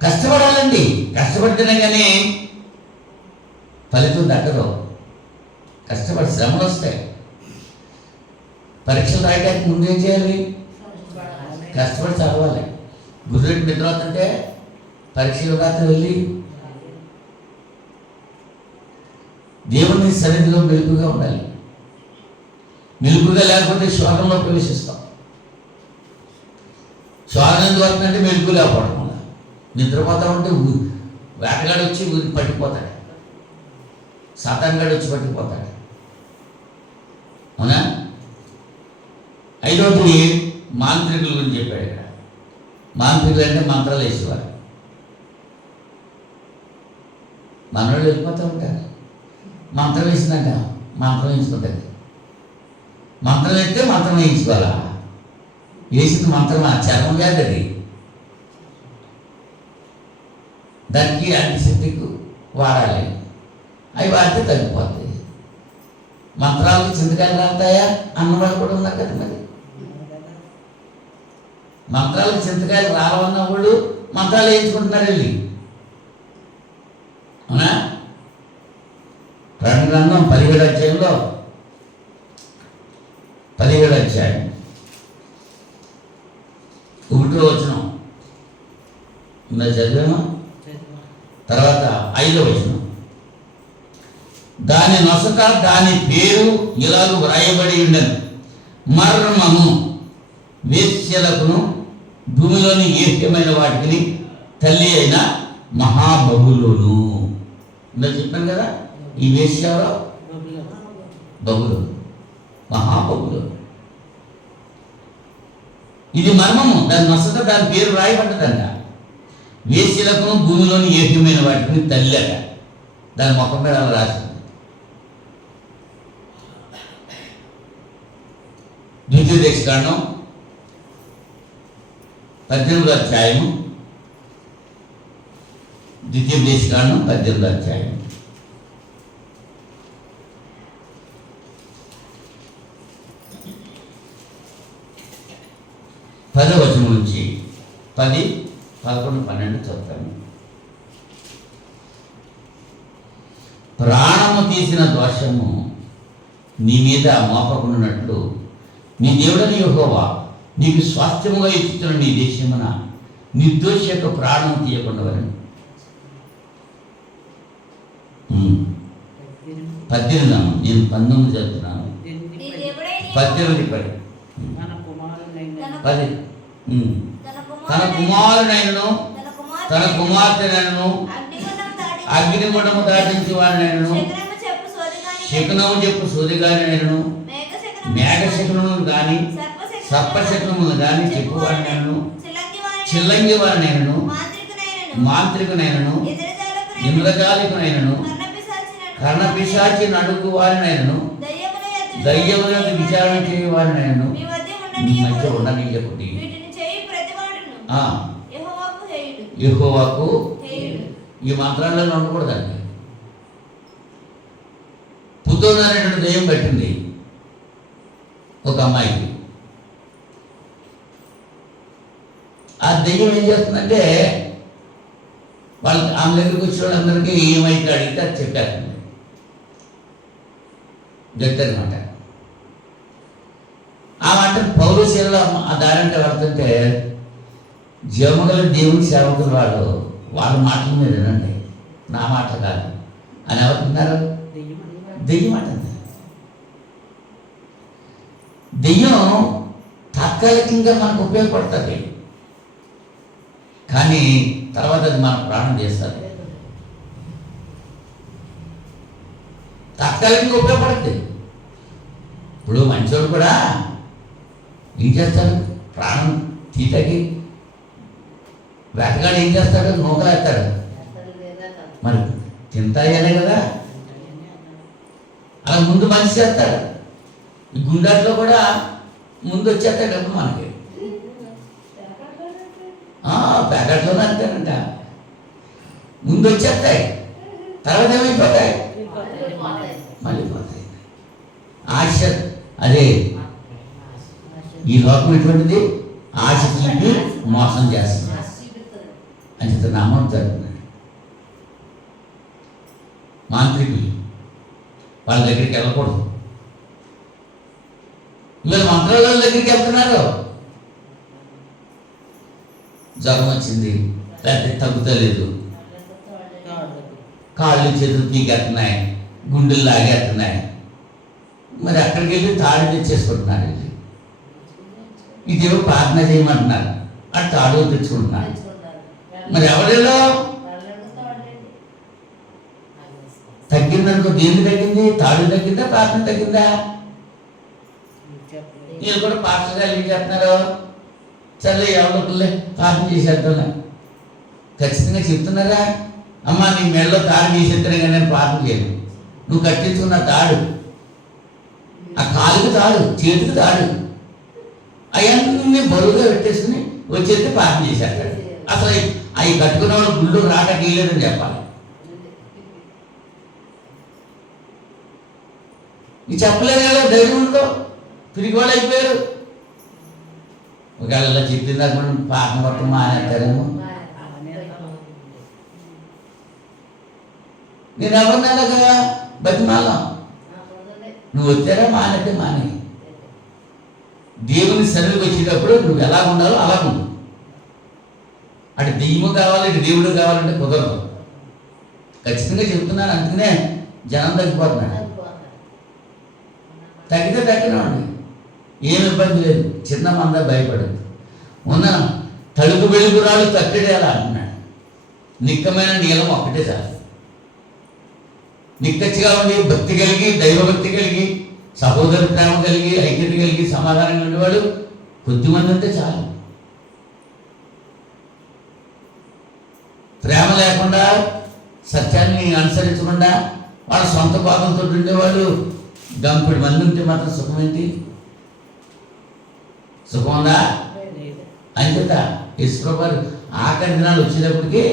కష్టపడాలండి. కష్టపడితేనే కానీ ఫలితం దక్కదు. కష్టపడి శ్రమలు వస్తాయి. పరీక్షలు రాయడానికి ముందు ఏం చేయాలి? కష్టపడి చదవాలి. గురువుకి నిద్ర అవుతుంటే పరీక్షలు రాత్రి వెళ్ళి దేవుని సన్నిధిలో మెలుపుగా ఉండాలి. మెలుపుగా లేకపోతే శోధనలో ప్రవేశిస్తాం. శోధన ఎందుకు వస్తుందంటే మెలుపు లేకపోవడం వల్ల. నిద్రపోతా ఉంటే వేటగాడు వచ్చి ఊరికి పట్టిపోతాడు, సాతాన్గాడు వచ్చి పట్టిపోతాడు. అవునా? 5వది మాంత్రికుల గురించి చెప్పాడు ఇక్కడ. మాంత్రికులు అంటే మంత్రాలు వేసేవారు. మనవాళ్ళు వెళ్ళిపోతూ ఉంటారు. మంత్రం వేసిందంట, మంత్రం వేయించుకుంటుంది. మంత్రం వేస్తే మంత్రం వేయించుకోవాలా? వేసింది మంత్రం చర్మం వ్యాధి అది. దానికి యాంటీసెప్టిక్ వాడాలి. అవి వాడితే తగ్గిపోతాయి. మంత్రాలకి చింతకాయలు రాస్తాయా అన్నవాళ్ళు కూడా ఉన్నారు కదా. మరి మంత్రాలకు చింతకాయలు రావన్న వాళ్ళు మంత్రాలు వేయించుకుంటున్నారు వెళ్ళి. అవునా? ప్రకటన గ్రంథం 17వ అధ్యాయంలో 17వ అధ్యాయం 1వ వచనం ఇందా చదివామా? తర్వాత 5వ వచనం, దాని నొసట దాని పేరు ఇలాగ వ్రాయబడి ఉండను, మర్మము వేశ్యలకును భూమిలోని ఏక్యమైన వాటికి తల్లి అయిన మహాబహులును. ఇందా చెప్పాను కదా, ఈ వేశ్యలో బహులు, మహాబహులు. ఇది మర్మము, దాని నొసట దాని పేరు రాయబడ్డదంట. వేశ్యలకును భూమిలోని ఏక్యమైన వాటికి తల్లి అట. దాని ముఖం మీద అలా రాసింది. ద్వితీయోపదేశకాండం 18వ అధ్యాయము, ద్వితీయోపదేశకాండం 18వ అధ్యాయం. 10వ వచనం నుంచి 10, 11, 12 చదువుతాను. ప్రాణము తీసిన దోషము నీ మీద మోపకుండానట్లు నీ దేవుడని యెహోవా నీకు స్వాస్థ్యముగా ఇచ్చుతున్న నీ దేశమున నిర్దోషి యొక్క ప్రాణం తీయకుండా వలను. 18 నేను 19 చదువుతున్నాను. 18 10 తన కుమారునైనను తన కుమార్తెనైనను అగ్నిగుండము దాటించి వాడినైనను శకునము చెప్పు సోదిగారినైనను మేఘశకునములు కానీ సర్పశకునములు కానీ చెప్పువాడినైనను చిల్లంగి వారినైనను మాంత్రికునైనను ఇంద్రజాలికునైనను కర్ణపిశాచి నడుగు వారినైనను దయ్యములను విచారణ చేయు వారినైనను మీ మధ్య ఉండనీయకుడి. యెహోవాకు ఈ మంత్రాలలో ఉండకూడదండి. పుతోను అనేటువంటి దయ్యం పెట్టింది ఒక అమ్మాయికి. ఆ దెయ్యం ఏం చేస్తుందంటే వాళ్ళకి ఆమె దగ్గరికి వచ్చిన వాళ్ళందరికీ ఏమైతే అడిగితే అది చెప్పేస్తుంది. చెప్తారనమాట. ఆ మాట పౌరశీలలో ఆ దారంటే వెళ్తుంటే జమగల దేవుని సేవకులు వాళ్ళ మాటల మీద వినండి, నా మాట కాదు అని ఎవరుతున్నారు. దెయ్యం అంటుంది. దెయ్యం తాత్కాలికంగా మనకు ఉపయోగపడుతుంది, కానీ తర్వాత అది మన ప్రాణం చేస్తుంది. తాత్కాలికంగా ఉపయోగపడుతుంది. ఇప్పుడు మంచోడు కూడా ఏం చేస్తాడు, ప్రాణం తీతకి వేటగాడు ఏం చేస్తాడు, నూకలు వేస్తాడు. మరి తింటాయనే కదా, అలా ముందు మనిషి చేస్తాడు. ఈ గుండెట్లో కూడా ముందు వచ్చేస్తాడు డబ్బు మనకి. ప్యాకెట్లోనే అంతేనంట, ముందు వచ్చేస్తాయి, తర్వాత ఏమైపోతాయి, మళ్ళీ పోతాయి. ఆశ అదే ఈ లోకం ఎటువంటిది, ఆశ చూపి మోసం చేస్తుంది అని చెప్పి నామం జరుగుతున్నాడు. మాంత్రికులు వాళ్ళ దగ్గరికి వెళ్ళకూడదు. వీళ్ళు మంత్రాల దగ్గరికి వెళ్తున్నారు. జ్వరం వచ్చింది, లేకపోతే తగ్గుతలేదు, కాళ్ళు చేతులు పీకెత్తున్నాయి, గుండెలు లాగేస్తున్నాయి. మరి అక్కడికి వెళ్ళి తాడు తెచ్చేసుకుంటున్నారు. వెళ్ళి ఇదేమో ప్రార్థన చేయమంటున్నారు, అటు తాడు తెచ్చుకుంటున్నారు. మరి ఎవరిలో తగ్గిందనుకో, దేనికి తగ్గింది, తాడు తగ్గిందా, ప్రార్థన తగ్గిందా? వీళ్ళు కూడా పాస్టర్ గారు ఏం చేస్తున్నారు, సర్లే ఎవరో పిల్లే ప్రార్థన చేసేద్దాంలే. ఖచ్చితంగా చెప్తున్నారా, అమ్మా నీ మెడలో తాడు తీసేస్తేనే కానీ నేను ప్రార్థన చేయను. నువ్వు కట్టించుకున్న తాడు, ఆ కాలుకి తాడు, చేతికి తాడు, అవన్నీ బరువుగా పెట్టేసుకుని వచ్చేస్తే ప్రార్థన చేసేస్తాడు. అసలు అవి కట్టుకున్న వాళ్ళు గుళ్ళు రాకకి లేదని చెప్పాలి. ఇది చెప్పలేదు కదా, ధైర్యం ఉందో తిరిగి వాళ్ళు అయిపోయారు. ఒకవేళ ఇలా చెప్పిందా కూడా పాఠం పట్టడం మానేస్తారేమో. నేను ఎవరినైనా కదా బతిమాలం, నువ్వు వచ్చారా మానేస్తే మానే. దేవుని సన్నిధికి వచ్చేటప్పుడు నువ్వు ఎలా ఉండాలో అలా ఉండు. అటు దెయ్యము కావాలి, ఇటు దేవుడు కావాలంటే కుదరదు. ఖచ్చితంగా చెప్తున్నాను, అందుకనే జనం తగ్గిపోతున్నాడు. తగ్గితే తగ్గినామండి, ఏమి ఇబ్బంది లేదు. చిన్న మంద భయపడదు. ఉన్న తలుపు వెలుగురాలు తట్టడేలా అంటున్నాడు. నిక్కమైన నీలం ఒక్కటే చాలు. నిక్కచ్చిగా ఉండి భక్తి కలిగి, దైవభక్తి కలిగి, సహోదర ప్రేమ కలిగి, ఐక్యత కలిగి, సమాధానం ఉండేవాడు కొద్దిమంది ఉంటే చాలు. ప్రేమ లేకుండా, సత్యాన్ని అనుసరించకుండా వాళ్ళ సొంత పాదంతో ఉండేవాళ్ళు గంపెడు మంది ఉంటే మాత్రం సుఖం ఏంటి? సుఖం ఉందా? అంచేత యేసుప్రభువు ఆఖరి దినాలు వచ్చేటప్పటికి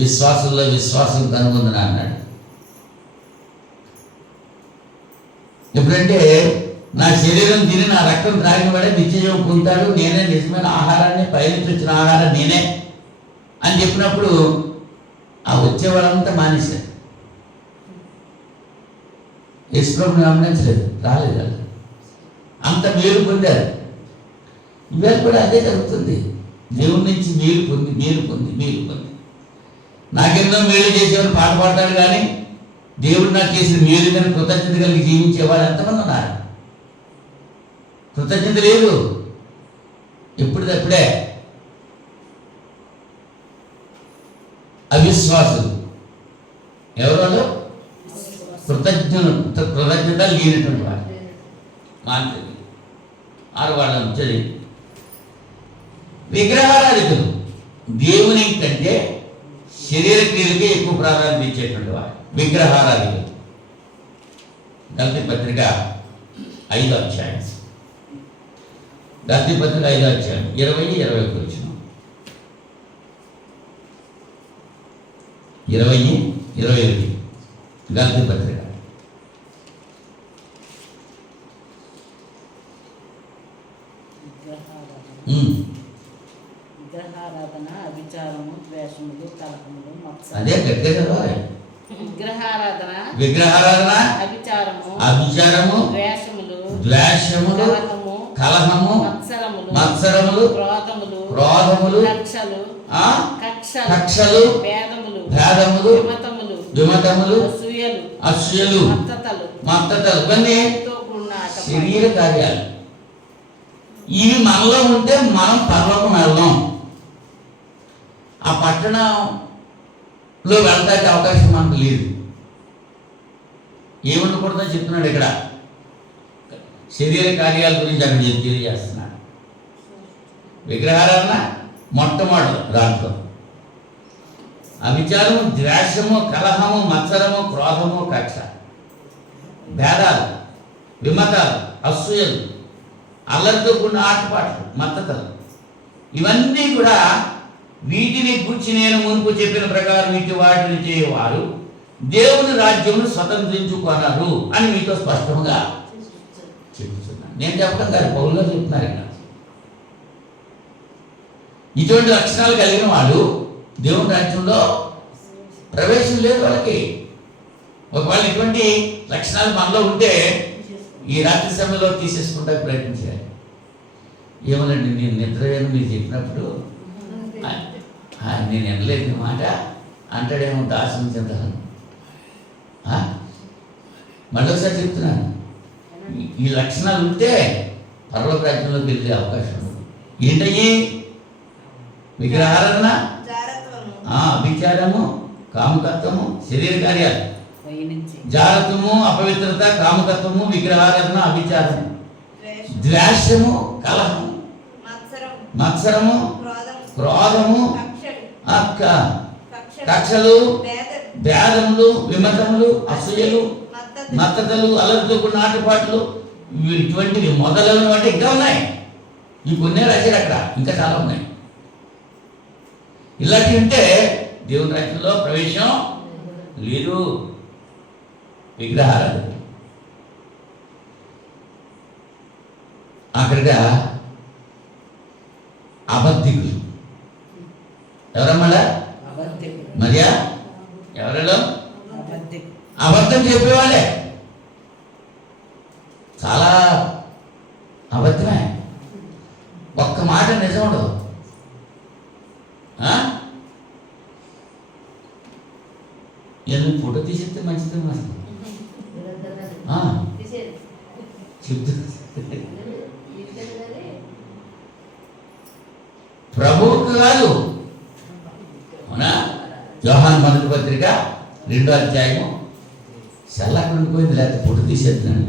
విశ్వాసంలో విశ్వాసం కనుగొందునా అన్నాడు. ఎప్పుడంటే నా శరీరం తిని నా రక్తం త్రాగిన వాడే నిత్యజీవం పొందుతాడు, నేనే నిజమైన ఆహారాన్ని, పైనుంచి వచ్చిన ఆహారం నేనే అని చెప్పినప్పుడు ఆ వచ్చేవాళ్ళంతా మానేశారు. యేసుప్రభుని గమనించలేదు, రాలేదు వాళ్ళు. అంత మేలు పొందారు. ఇవాళ కూడా అదే జరుగుతుంది. దేవుడి నుంచి మేలు పొంది నాకెన్నో మేలు చేసేవారు పాట పాడతాడు, కానీ దేవుడు నాకు చేసిన మేలు కానీ కృతజ్ఞత కలిగి జీవించేవాడు ఎంతమంది ఉన్నారు? కృతజ్ఞత లేదు, ఎప్పుడప్పుడే అవిశ్వాసులు. ఎవరు? కృతజ్ఞత లేనటువంటి వాడు. మాంత్రికులు వాళ్ళ వచ్చేది విగ్రహారాధికులు. దేవుని కంటే శరీర క్రియలకే ఎక్కువ ప్రాధాన్యత ఇచ్చేటువంటి వాడు విగ్రహారాధికులు. గల్తీ పత్రిక 5వ అధ్యాయం, గల్తీ పత్రిక 5వ అధ్యాయం 20-21 వచ్చిన 20-21 గల్తీ పత్రిక. విగ్రహారాధన, అభిచారము, ద్వేషములు, కలహములు, అదే గట్టిగా విగ్రహారాధన, అభిచారము, ద్వేషములు, కలహము, మత్సరములు, క్రోధములు, కక్షలు, భేదములు, విమతములు, అసూయలు, మత్తతలు, ఇవన్నీ శరీర కార్యాలు. ఇవి మనలో ఉంటే మనం పరలోకం వెళ్దాం. ఆ పట్టణంలో వెళ్ళడానికి అవకాశం మనకు లేదు. ఏముండకూడదో చెప్తున్నాడు ఇక్కడ. శరీర కార్యాల గురించి అక్కడ తెలియజేస్తున్నాడు. విగ్రహారాధన మొట్టమొదటి దాంట్లో, అవిచారము, ద్వేషము, కలహము, మత్సరము, క్రోధము, కక్ష, భేదాలు, విమతాలు, అసూయలు, అల్లరితో కూడిన ఆటపాటలు, మత్తతలు, ఇవన్నీ కూడా వీటిని గురించి నేను మునుపు చెప్పిన ప్రకారం ఇటు వాటిని చేయవారు దేవుని రాజ్యమును స్వతంత్రించుకున్నారు అని మీతో స్పష్టంగా చెప్తున్నాను. నేను చెప్పడం కాదు, పౌలు గారు చెప్తున్నారు ఇక్కడ. ఇటువంటి లక్షణాలు కలిగిన వాళ్ళు దేవుని రాజ్యంలో ప్రవేశం లేదు వాళ్ళకి. ఒకవేళ ఇటువంటి లక్షణాలు మనలో ఉంటే ఈ రాత్రి సమయంలో తీసేసుకుంటానికి ప్రయత్నించాలి. ఏమోనండి, నేను నిద్రపోయాను మీరు చెప్పినప్పుడు, నేను వినలేదు మాట అంటాడేమో దాసం చెందాను. మళ్ళీ ఒకసారి చెప్తున్నాను, ఈ లక్షణాలు ఉంటే పరలోక రాజ్యంలోకి వెళ్ళే అవకాశం ఉంది. ఏంటయ్యి? విగ్రహారాధన, అభిచారము, కాముకత్వము, శరీర కార్యాలు, జారత్వము, అపవిత్రత, కాముకత్వము, విగ్రహారాధన, అభిచారము, ద్వేషము, కలహము, మత్సరము, క్రోధము, కక్షలు, భేదములు, విమతములు, అసూయలు, మత్తతలు, అల్లరితో కూడిన ఆటపాటలు, ఇటువంటివి మొదలైన అంటే ఇంకా ఉన్నాయి. ఈ కొన్నే రాశారు అక్కడ, ఇంకా చాలా ఉన్నాయి. ఇలాంటివి ఉంటే దేవుని రాజ్యంలో ప్రవేశం లేదు. విగ్రహారాధన అక్కడిగా అబద్ధికులు. ఎవరమ్మా? మరియా ఎవరిలో అబద్ధం చెప్పేవాళ్ళే. చాలా అబద్ధమే, ఒక్క మాట నిజం ఉండదు. ఎందుకు ఫోటో తీసేస్తే మంచిది మరి చెప్తు. ప్రభువుకు కాదు, అవునా? యోహాను మొదటి పత్రిక 2వ అధ్యాయము సెల్లక్కడ ఉండిపోయింది, లేకపోతే ఫోటో తీసేస్తున్నాను.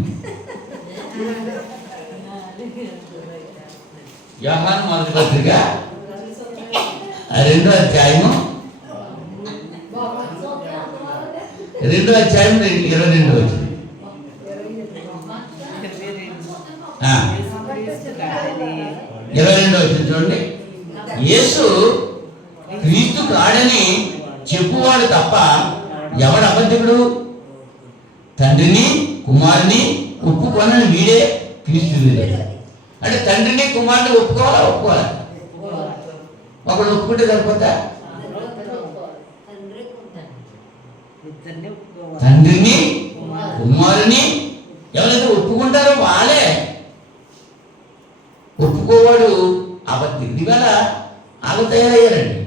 యోహాను మొదటి పత్రిక 2వ అధ్యాయము 2వ అధ్యాయం 22 వచ్చింది. 22 వచ్చింది చూడండి. యేసు క్రీస్తు కాడని చెప్పువాడు తప్ప ఎవడు అబద్ధికుడు? తండ్రిని కుమారుని ఒప్పుకొనని వీడే క్రీస్తు విరోధి. అంటే తండ్రిని కుమారుని ఒప్పుకోవాలా ఒప్పుకోవాలా? ఒకడు ఒప్పుకుంటే సరిపోతా? తండ్రిని కుమారుని ఎవరైతే ఒప్పుకుంటారో వాళ్ళే. ఒప్పుకోవాడు అబద్ధి. ఇవాళ వాళ్ళు తయారయ్యారండి.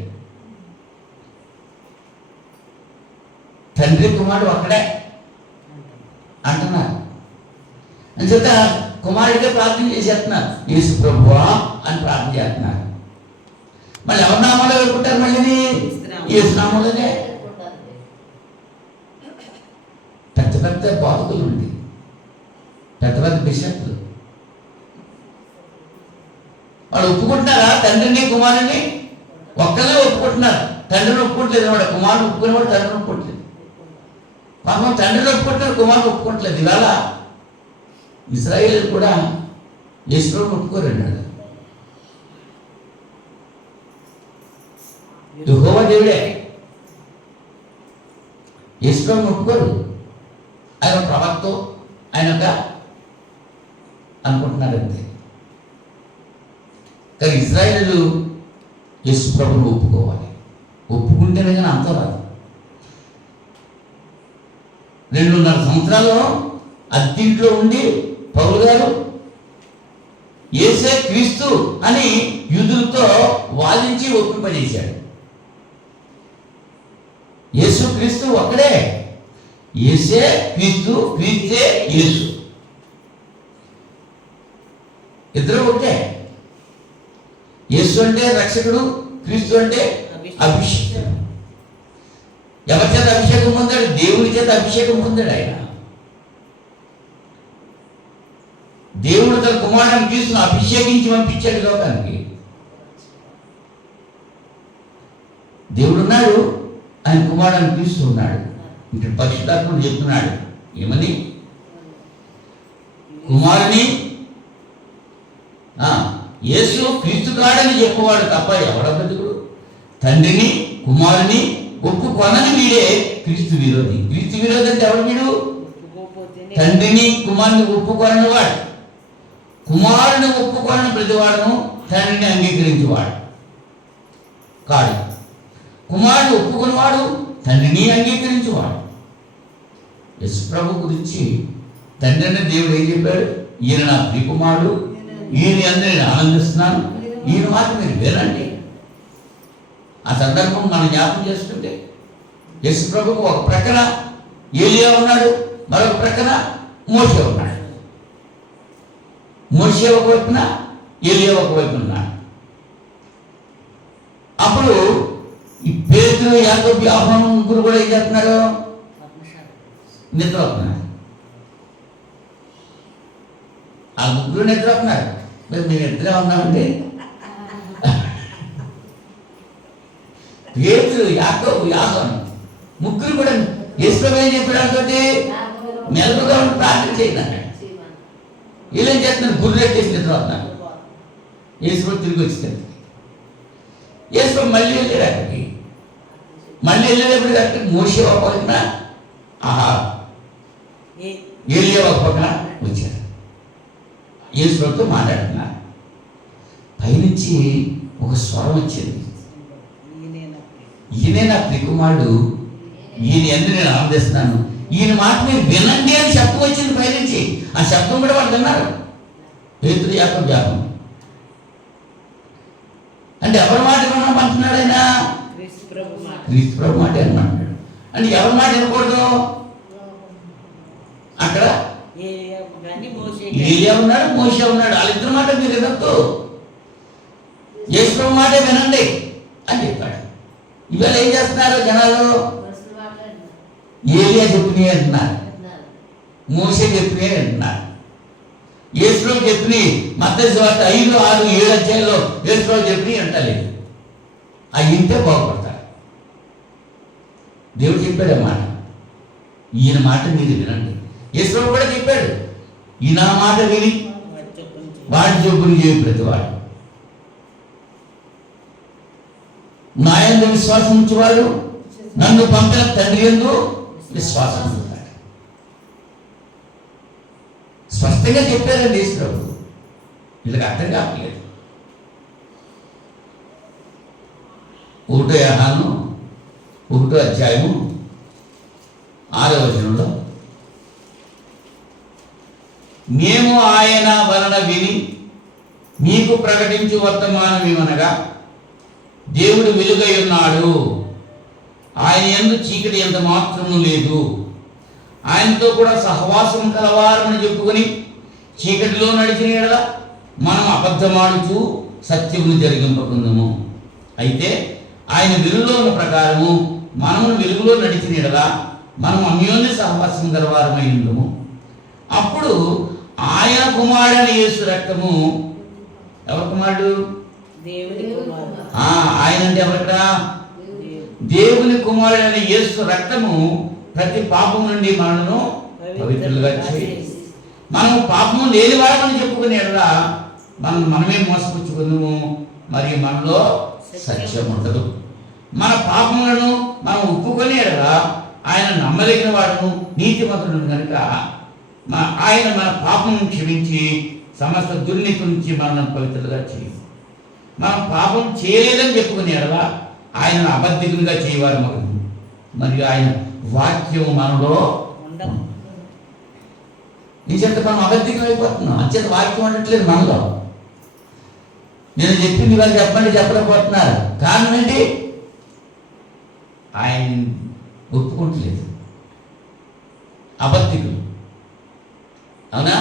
తండ్రి కుమారుడు ఒక్కడే అంటున్నారు. అంచేత కుమారుడిగా ప్రార్థన చేసేస్తున్నారు. యేసు ప్రభువా అని ప్రార్థన చేస్తున్నారు. మళ్ళీ ఎవరి నామంలో వేడుకుంటారు? మళ్ళీ యేసు నామంలోనే. పెద్ద పెద్ద బాధకులు ఉండి, పెద్ద పెద్ద బిషప్లు వాళ్ళు ఒప్పుకుంటున్నారా తండ్రిని కుమారుని? ఒక్కరే ఒప్పుకుంటున్నారు. తండ్రిని ఒప్పుకోవట్లేదు వాడు. కుమారుని ఒప్పుకునేవాడు తండ్రిని ఒప్పుకోవట్లేదు. పాపం తండ్రిని ఒప్పుకుంటున్నారు, కుమారుని ఒప్పుకోవట్లేదు. ఇవాళ ఇశ్రాయేలు కూడా యేసుని ఒప్పుకోరండి. యెహోవా దేవుడే, యేసుని ఒప్పుకోరు. ఆయన ప్రవక్త, ఆయన ఒక అనుకుంటున్నారు అంతే. కానీ ఇశ్రాయేలు యేసు ప్రభువును ఒప్పుకోవాలి. ఒప్పుకుంటేనే కానీ అంత రాదు. 2.5 సంవత్సరాలు అద్దీంట్లో ఉండి పౌలు గారు యేసే క్రీస్తు అని యూదులతో వాదించి ఒప్పింపజేశాడు. యేసు క్రీస్తు ఒక్కడే. యేసే క్రీస్తు, క్రీస్తే యేసు. ఇద్దరు ఒకటే. యేసు అంటే రక్షకుడు, క్రీస్తు అంటే అభిషేకం. ఎవరి చేత అభిషేకం పొందాడు? దేవుని చేత అభిషేకం పొందాడు ఆయన. దేవుడు తన కుమారుని క్రీస్తును అభిషేకించి పంపించాడు లోకానికి. దేవుడున్నాడు, ఆయన కుమారుని క్రీస్తు ఉన్నాడు. ఇక్కడ పరిశుద్ధాత్ముడు చెప్తున్నాడు ఏమని? కుమారుని యేసు క్రీస్తు కాడని చెప్పేవాడు తప్ప ఎవడ బతుకుడు? తండ్రిని కుమారుని ఒప్పుకొనని వీడే క్రీస్తు విరోధి. క్రీస్తు విరోధి అంటే ఎవడు వీడు? తండ్రిని కుమారుని ఒప్పుకొనని వాడు. కుమారుని ఒప్పుకొనని ప్రతివాడును తండ్రిని అంగీకరించేవాడు కాడు. కుమారుని ఒప్పుకునేవాడు తండ్రిని అంగీకరించేవాడు. యేసు ప్రభు గురించి తండ్రి అనే దేవుడు ఏం చెప్పాడు? ఈయన నా ప్రియకుమారుడు, ఈయన అందరూ నేను ఆనందిస్తున్నాను, ఈయన మాట మీరు వినండి. ఆ సందర్భం మనం జ్ఞాపకం చేసుకుంటే యేసు ప్రభుకు ఒక ప్రక్కన ఏలియా ఉన్నాడు, మరొక ప్రక్కన మోషే ఉన్నాడు. మోషే ఒకవైపున, ఏలియా ఒకవైపు ఉన్నాడు. అప్పుడు ఈ పేతురు, యాకోబు, యోహాను ముగ్గురు కూడా ఏం చేస్తున్నారు? నిద్రపోతున్నారు. ఆ ముగ్గురు నిద్రపోతున్నారు. మేము ఇద్దరే ఉన్నామండి. పేతురు, యాకోబు, యోహాను ముగ్గురు కూడా యేసు ఏం చెప్పాడు? అనుకోండి మెలకుగా ఉండి ప్రార్థన చేయండి అన్నాడు. వీళ్ళేం చేస్తున్నారు? గుర్రెట్టేసి నిద్రపోతున్నారు. యేసు తిరిగి వచ్చింది. యేసు మళ్ళీ వెళ్ళాడు అక్కడికి. మళ్ళీ వెళ్ళేటప్పుడు అక్కడికి మోషే ఒక పక్కన, ఏలియా ఒక పక్కన వచ్చారు. యేసుతో మాట్లాడుతున్నారు. పైనుంచి ఒక స్వరం వచ్చింది. ఈయనే నా ప్రియకుమారుడు, ఈయన ఎందుకు నేను ఆనందిస్తున్నాను, ఈయన మాట మీరు వినండి అని శబ్దం వచ్చింది పైనుంచి. ఆ శబ్దం కూడా వాళ్ళు విన్నారు. పేతురు, యాకోబు, యోహాను. అంటే ఎవరి మాట వినమంటున్నాడు ఆయన? క్రీస్తు ప్రభు మాట వినమంటున్నాడు. అంటే ఎవరి మాట వినకూడదు? అక్కడ ఏలియా ఉన్నాడు, మోషే ఉన్నాడు. వాళ్ళిద్దరి మాట మీరు వినొద్దు, యేసు ప్రభు మాటే వినండి అని చెప్పాడు. ఇవాళ ఏం చేస్తున్నారు జనాలు? ఏలియా చెప్పినవి అంటున్నారు, మోషే చెప్పినవి అంటున్నారు. యేసు ప్రభు చెప్పినవి మత్తయి సువార్త 5, 6, 7 అధ్యాయంలో యేసు ప్రభు చెప్పినవి అంటలేదు. అవి ఇంటే బాగుపడతారు. దేవుడు చెప్పాడన్నమాట, ఈయన మాట మీరు వినండి. యేసు ప్రభు కూడా చెప్పాడు, ఈయన మాట విని వాడి చొప్పుని చేయి ప్రతివాడు. నా యందు విశ్వాసం ఉంచేవాడు నన్ను పంపిన తండ్రి యందు విశ్వాసం ఉంటాడు. స్పష్టంగా చెప్పారండి యేసు ప్రభు. వీళ్ళకి అర్థం కావట్లేదు. 1 యోహాను 1వ అధ్యాయము 6వ వచనంలో, మేము ఆయన వలన విని మీకు ప్రకటించు వర్తమానం ఏమనగా, దేవుడు వెలుగై ఉన్నాడు, ఆయన యందు చీకటి ఎంత మాత్రము లేదు, ఆయనతో కూడా సహవాసం కలవారమని చెప్పుకొని చీకటిలో నడిచిన యెడల మనం అబద్ధమాడుచూ సత్యమును జరిగింపకుందుము. అయితే ఆయన వెలుగులో ఉన్న ప్రకారము మనము వెలుగులో నడిచిన యెడల మనం అన్యోన్య సహవాసం గలవారమై ఉందుము. అప్పుడు ఆయన కుమారుడైన యేసు రక్తము, ఎవరి కుమారుడు? దేవుని కుమారుడు. ఆయన అంటే ఎవరికడా? దేవుని కుమారుడైన యేసు రక్తము ప్రతి పాపము నుండి మనను పవిత్రులుగా చేయి. మనము పాపము లేని వారమని చెప్పుకునే యెడల మనమే మోసపుచ్చుకుందుము, మరియు మనలో సత్యం ఉండదు. మన పాపములను మనం ఒప్పుకునే యెడల ఆయన నమ్మదగిన వాడును నీతిమంతుడు కనుక ఆయన మన పాపం క్షమించి సమస్త దుర్నీతి నుంచి మనల్ని పవిత్రులుగా చేయి. మనం పాపం చేయలేదని చెప్పుకునే యెడల ఆయనను అబద్ధికులుగా చేయవారు మగను, మరియు ఆయన వాక్యం మనలో ఉండదు. నిజంగా మనం అబద్ధికం అయిపోతున్నాం. అంచేత వాక్యం ఉండట్లేదు మనలో. నేను చెప్పింది వాళ్ళు చెప్పలేకపోతున్నారు. కారణం ఏంటి? ఆయన ఒప్పుకుంటలేదు. అబద్ధికులు. అవునా?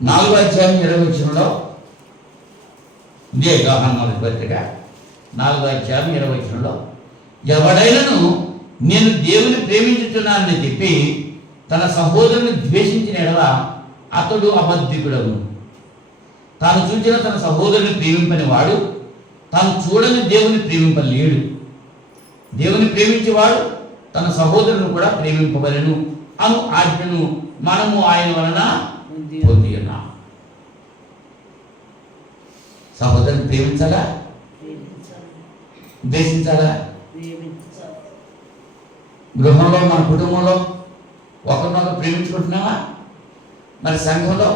4వ అధ్యాయం 20వ వచనంలో, ఇదే యోహాను మొదటి పత్రిక 4వ అధ్యాయం 20వ వచనంలో, ఎవడైనను నేను దేవుని ప్రేమించుతున్నానని చెప్పి తన సహోదరుని ద్వేషించిన యెడల అతడు అబద్ధికుడను. తాను చూచిన తన సహోదరుని ప్రేమింపని వాడు తాను చూడని దేవుని ప్రేమింపలేడు. దేవుని ప్రేమించేవాడు తన సహోదరుని కూడా ప్రేమింపవలెను అను ఆజ్ఞను మనము ఆయన వలన పొంది ఉన్నాం. సహోదరుని ప్రేమించాలా? ద్వేషించాలా? గృహంలో మన కుటుంబంలో ఒకరినొకరు ప్రేమించుకుంటున్నావా? మరి సంఘంలో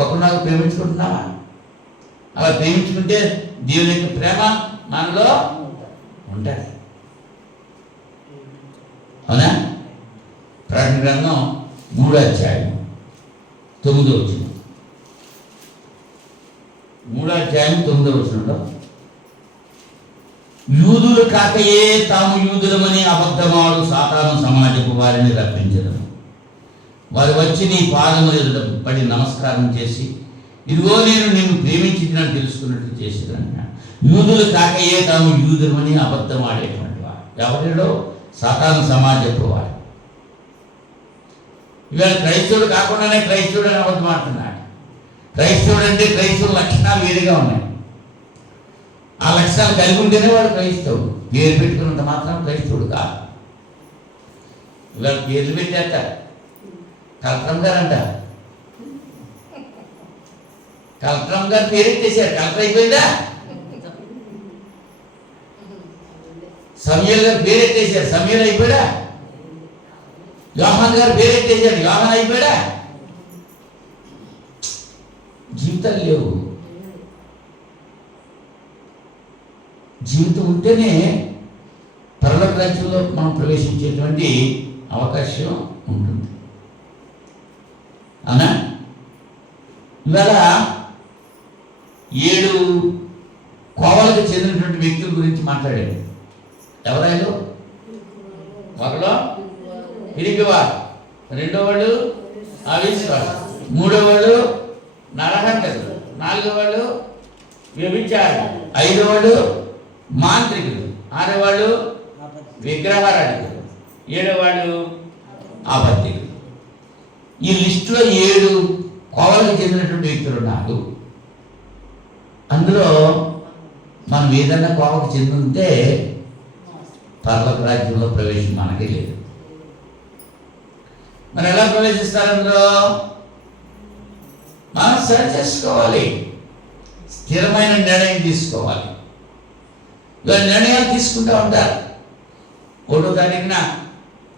ఒకరినొకరు ప్రేమించుకుంటున్నావా? అలా ప్రేమించుకుంటే దేవుని యొక్క ప్రేమ మనలో ఉంటుంది. అవునా? ప్రకటన గ్రంథం 3వ అధ్యాయం 9వ వచనం. 3వ అధ్యాయం 9వ వచనంలో, యూదులు కాకయే తాము యూదులమని అబద్ధమాడు సాతాను సమాజపు వారిని రప్పించడం. వారు వచ్చి నీ పాదముల ఎదుట పడి నమస్కారం చేసి, ఇదిగో నేను నిన్ను ప్రేమించినట్టు తెలుసుకున్నట్టు చేసేదన్న. యూదులు కాకయే తాము యూదులమని అబద్ధం ఆడేటువంటి వారు ఎవరిలో? సాతాను సమాజపు వారు. ఇవాళ క్రైస్తవుడు కాకుండానే క్రైస్తవుడు అని అబద్ధం ఆడుతున్నాడు. క్రైస్తవుడు అంటే క్రైస్తవుల లక్షణాలు వేరుగా ఉన్నాయి. ఆ లక్షణాలు కలిగి ఉంటేనే వాడు క్రైస్తవుడు. పేరు పెట్టుకున్నంత మాత్రం క్రైస్తవుడు కాదు. ఇవాళ పేర్లు పెట్టేస్తారు. కలెక్టర్ గారు అంట, కలెక్టర్ గారు పేరెట్టేశారు. కలెక్టర్ అయిపోయిందా? సమయల్ గారు పేరెట్టేశారు. సమయల్ అయిపోయాడా? యోహాన్ గారు పేరెట్టేశాడు. యోహాన్ అయిపోయాడా? జీవితాలు లేవు. జీవితం ఉంటేనే పరలోక రాజ్యంలో మనం ప్రవేశించేటువంటి అవకాశం ఉంటుంది. అవునా? ఇవాళ 7 కోవలకు చెందినటువంటి వ్యక్తుల గురించి మాట్లాడాడు. ఎవరైనా? ఒకడు పిరికివాడు, రెండో వాడు అవిశ్వాసం, మూడో వాడు నరహంతకుడు, నాలుగో వాడు వ్యభిచారి, ఐదో వాడు మాంత్రికుడు, ఆరో వాడు విగ్రహారాధికుడు, ఏడో వాడు అబద్ధికుడు. ఈ లిస్టులో 7 కోవలకు చెందినటువంటి వ్యక్తులు ఉన్నారు. అందులో మనం ఏదన్నా కోవకు చెంది ఉంటే పరలోక రాజ్యంలో ప్రవేశం మనకి లేదు. మరి ఎలా ప్రవేశిస్తారు? అందులో మనం సరి చేసుకోవాలి. స్థిరమైన నిర్ణయం తీసుకోవాలి. ఇవాళ నిర్ణయాలు తీసుకుంటూ ఉంటారు. 1వ తారీఖున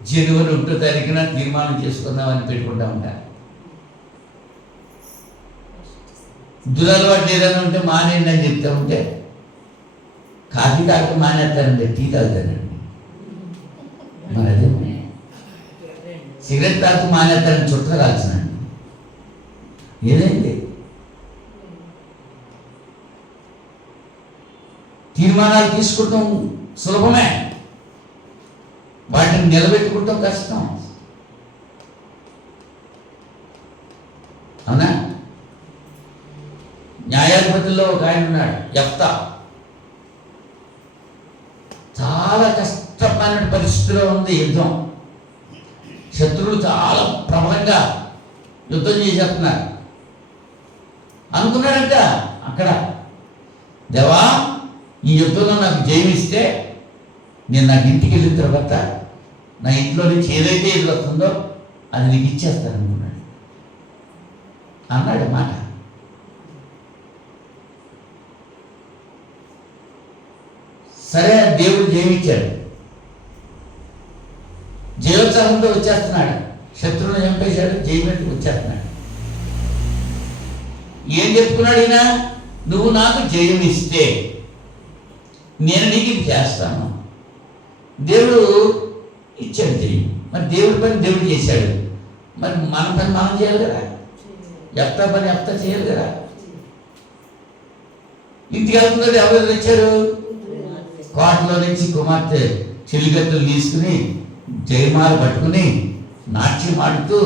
జనవరి 1వ తారీఖున తీర్మానం చేసుకుందామని పెట్టుకుంటా ఉంటారు. దురలవాటు ఏదైనా ఉంటే మానేయండి అని చెప్తా ఉంటే కాఫీ తాగటం మానేస్తారండి, టీ తాగుతారండి. మరి అదే సిగరెట్ తాగుతూ మానేస్తారని చుట్ట కాల్చినండి. ఏదైంది? తీర్మానాలు తీసుకుంటాం సులభమే, వాటిని నిలబెట్టుకుంటాం కష్టం. అవునా? న్యాయాధిపతుల్లో ఒక ఆయన ఉన్నాడు, యెఫ్తా. చాలా కష్టమైన పరిస్థితిలో ఉంది యుద్ధం. శత్రువులు చాలా ప్రబలంగా యుద్ధం చేసేస్తున్నారు. అనుకున్నాడంట అక్కడ, దేవా ఈ యుద్ధంలో నాకు జయమిస్తే నేను నాకు ఇంటికి వెళ్ళిన తర్వాత నా ఇంట్లో నుంచి ఏదైతే ఇది వస్తుందో అది నీకు ఇచ్చేస్తాను అనుకున్నాడు. అన్నాడు మాట. సరే, దేవుడు జయమిచ్చాడు. జయోత్సాహంతో వచ్చేస్తున్నాడు, శత్రువుని చంపేశాడు, జయమెట్టు వచ్చేస్తున్నాడు. ఏం చెప్పుకున్నాడు ఈయన? నువ్వు నాకు జయమిస్తే నేను నీకు ఇది చేస్తాను. దేవుడు ఇచ్చాడు జయం. మరి దేవుడి పని దేవుడు చేశాడు, మరి మన పని మనం చేయాలి కదా. యెఫ్తా పని యెఫ్తా చేయాలి కదా. ఇంటికి వెళ్తున్నది ఎవరు వచ్చారు? కోటలో నుంచి కుమార్తె చెలిగత్తులు తీసుకుని జయమాల పట్టుకుని నాట్యం ఆడుతూ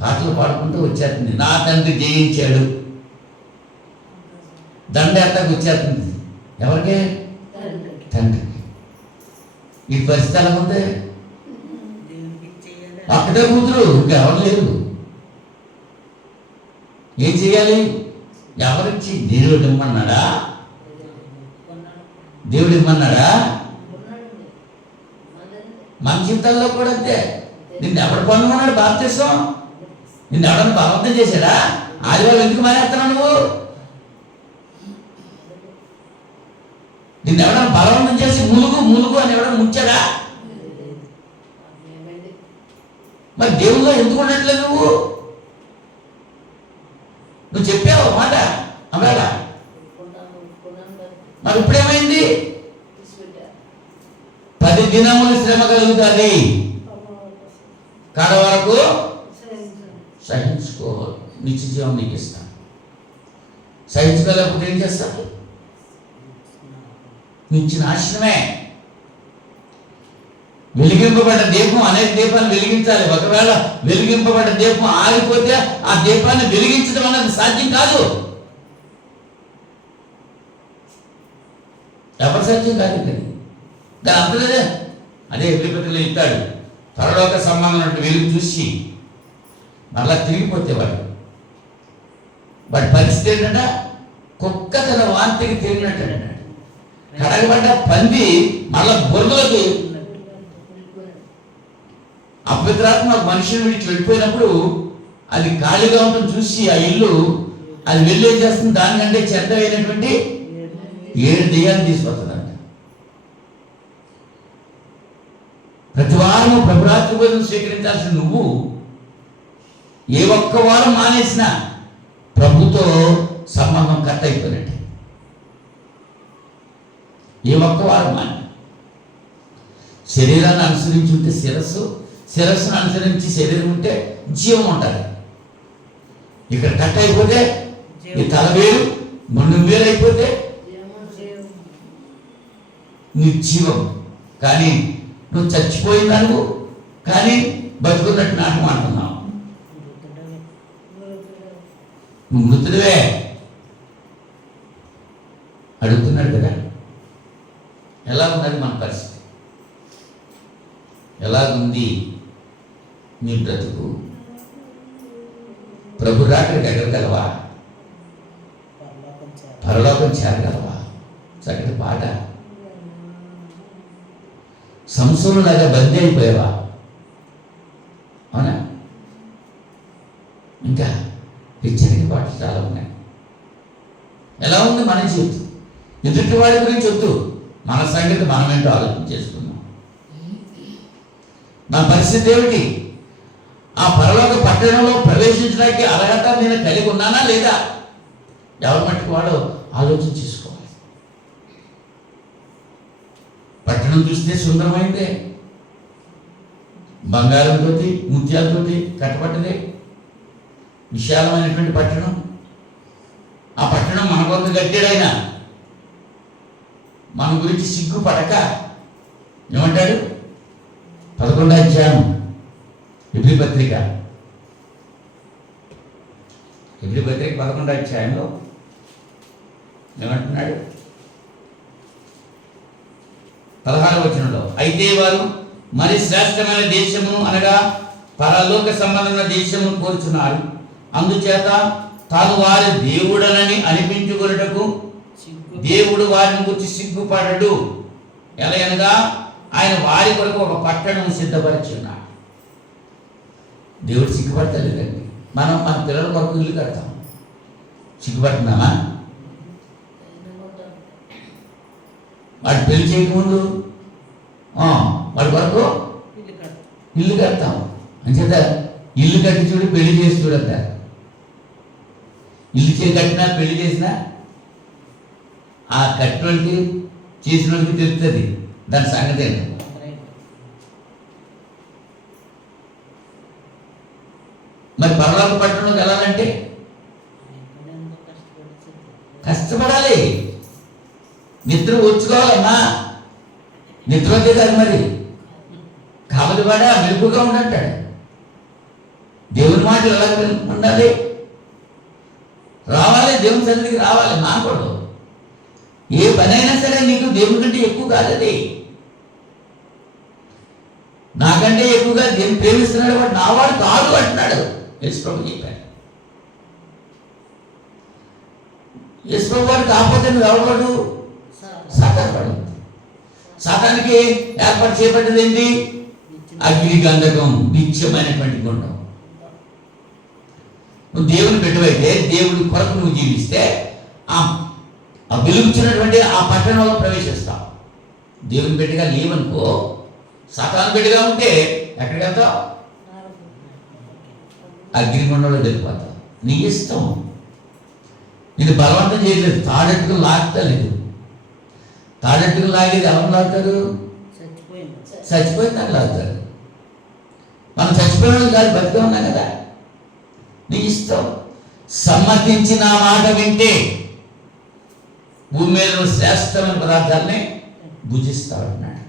పాటలు పాడుకుంటూ వచ్చేస్తుంది. నా తండ్రి జయించాడు, దండయాత్రకు వచ్చేస్తుంది. ఎవరికి? తండ్రికి. ఈ పరిస్థితి ఎలా ఉంది? అక్కడే కూతురు, ఇంకెవరు లేరు. ఏం చేయాలి? ఎవరిచ్చి? దేవుడు ఇమ్మన్నాడా? దేవుడు ఇమ్మన్నాడా? మన జీవితాల్లో కూడా అంతే. నిన్ను ఎవడు పన్నుకున్నాడు? బాప్తిసం నిన్ను ఎవడన్నా బలవంతం చేశాడా? ఆదివారం ఎందుకు మానేస్తున్నావు నువ్వు? నిన్ను ఎవడన్నా బలవంతం చేసి ములుగు అని ఎవడన్నా ముంచాడా? మరి దేవుల్లో ఎందుకు ఉండట్లేదు నువ్వు? నువ్వు చెప్పావు మాట అమ్మాడ, మరి ఇప్పుడేమైంది? 10 దినములు శ్రమ కలుగుతుంది, కడ వరకు సహించుకో, నిత్య జీవం నీకు ఇస్తాను. సహించుకోలేకపోతే ఏం చేస్తావు? నిత్య నాశనమే. వెలిగింపబడ్డ దీపం అనేక దీపాన్ని వెలిగించాలి. ఒకవేళ వెలిగింపబడ్డ దీపం ఆగిపోతే ఆ దీపాన్ని వెలిగించడం అన్నది సాధ్యం కాదు. ఎవరి సాధ్యం కాదు. దాని అంతలేదే. అదే ఎబ్రిపతిలో ఇస్తాడు, పరలోక సంబంధం వెలుగు చూసి మళ్ళా తిరిగిపోతే వాడి పరిస్థితి ఏంటంటే కుక్క తన వాంతికి తిరిగినట్టు అన్నాడు. కడగబడ్డ పంది మళ్ళా బొరుగులకి అపవిత్రాత్మ మనిషిని విడిచి వెళ్ళిపోయినప్పుడు అది ఖాళీగా ఉంటుంది చూసి ఆ ఇల్లు అది వెళ్ళి ఏం చేస్తుంది? దానికంటే చెడ్డమైనటువంటి 7 దెయ్యాలను తీసుకొస్తుందంట. ప్రతి వారము ప్రభురాత్రి భోజనం స్వీకరించాల్సిన నువ్వు ఏ ఒక్క వారం మానేసినా ప్రభుతో సంబంధం కట్ అయిపోయినట్టు. ఏ ఒక్క వారం మాని శరీరాన్ని అనుసరించి ఉంటే శిరస్సును అనుసరించి శరీరం ఉంటే జీవం ఉంటుంది. ఇక్కడ కట్ అయిపోతే ఈ తల వేరు మొండు వేరు అయిపోతే నిర్జీవం. కానీ నువ్వు చచ్చిపోయిందనువు, కానీ బతుకున్నట్టు నాటకం అంటున్నావు. నువ్వు మృతుడివే. అడుగుతున్నాడు కదా, ఎలా ఉన్నది మన పరిస్థితి? ఎలాగుంది నీ బ్రతుకు? ప్రభు రాకడికి ఎగరగలవా? పరలోకం చేరగలవా? చక్కటి పాట. సంసోనులాగా బందీ అయిపోయావా? అవునా? ఇంకా హెచ్చరిక పాటలు చాలా ఉన్నాయి. ఎలా ఉంది మన జీవితం? ఎదుటి వాడి గురించి వద్దు, మన సంగతి మనమేంటో ఆలోచన చేసుకుందాం. నా పరిస్థితి ఏమిటి? ఆ పరలోక పట్టణంలో ప్రవేశించడానికి అర్హత నేను కలిగి ఉన్నానా లేదా? ఎవరి మట్టుకు వాడు ఆలోచన చేసుకోవాలి. పట్టణం చూస్తే సుందరమైందే, బంగారంతో ముత్యాలతో కట్టబడ్డదే, విశాలమైనటువంటి పట్టణం. ఆ పట్టణం మన కొరకు కట్టాడైనా మన గురించి సిగ్గుపడక ఏమంటాడు? 11వ అధ్యాయం హెబ్రీ పత్రిక 11వ అధ్యాయంలో ఏమంటున్నాడు? 16వ వచనంలో, అయితే వారు మరి శ్రేష్టమైన దేశమును అనగా పరలోక సంబంధమైన దేశమును కోరుచున్నారు. అందుచేత తాను వారి దేవుడనని అనిపించుకొనుటకు దేవుడు వారిని గురించి సిగ్గుపడడు. ఎలా అనగా ఆయన వారి కొరకు ఒక పట్టణం సిద్ధపరిచి ఉన్నాడు. దేవుడు సిగ్గుపడతలేదండి. మనం మన పిల్లల కొరకు ఇల్లు కడతాం, సిగ్గుపడుతున్నామా? వాడు పెళ్లి చేయకముందు వాడి కొరకు ఇల్లు కడతాం. అంచేత ఇల్లు కట్టి చూడు, పెళ్లి చేసి చూడంటారు. ఇల్లు కట్టినా పెళ్లి చేసినా ఆ కట్టినోళ్ళకి చేసిన వాళ్ళకి తెలుస్తుంది దాని సంగతి ఏంటో. మరి పరలోక పట్టణంలోకి వెళ్ళాలంటే కష్టపడాలి, నిద్ర వచ్చుకోవాలమ్మా. నిద్ర వచ్చే కాదు మరి, కాబట్టి వాడా మెలుపుగా ఉండంటాడు. దేవుని మాటలు ఎలా ఉండాలి? రావాలి, దేవుని సన్నిధికి రావాలి, మానకూడదు. ఏ పని అయినా సరే నీకు దేవుని కంటే ఎక్కువ కాదది. నాకంటే ఎక్కువగా దేవుని ప్రేమిస్తున్నాడు వాడు నావాడు కాదు అంటున్నాడు యేసుప్రభు చెప్పాడు. యేసుప్రభు వాడు కాకపోతే నువ్వు ఎవరు? సాతానుడు. సాతానికి ఏర్పాటు చేయబడ్డది ఏంటి? అగ్ని గంధకం, నిత్యమైనటువంటి గుండం. నువ్వు దేవుని బిడ్డవైతే, దేవుడి కొరకు నువ్వు జీవిస్తే ఆ వెలుగుచ్చినటువంటి ఆ పట్టణంలో ప్రవేశిస్తావు. దేవుని బిడ్డగా లేవనుకో, సాతాను బిడ్డగా ఉంటే ఎక్కడికి వెళ్తావు? అగ్నిగుండంలో వెళ్ళిపోతావు. నీ ఇష్టం. నేను బలవంతం చేయలేదు, తాడెట్టుకుని లాగలేదు. తాడెట్టుకుని లాగేది ఎవరు లాగుతారు? చచ్చిపోయిందని లాగుతారు. మనం చచ్చిపోయిన కాదు, బతిగా ఉన్నాం కదా. నీ ఇష్టం. సమ్మతించి నా మాట వింటే భూమి మీద శ్రేష్టమైన పదార్థాలని భుజిస్తాడన్నాడు.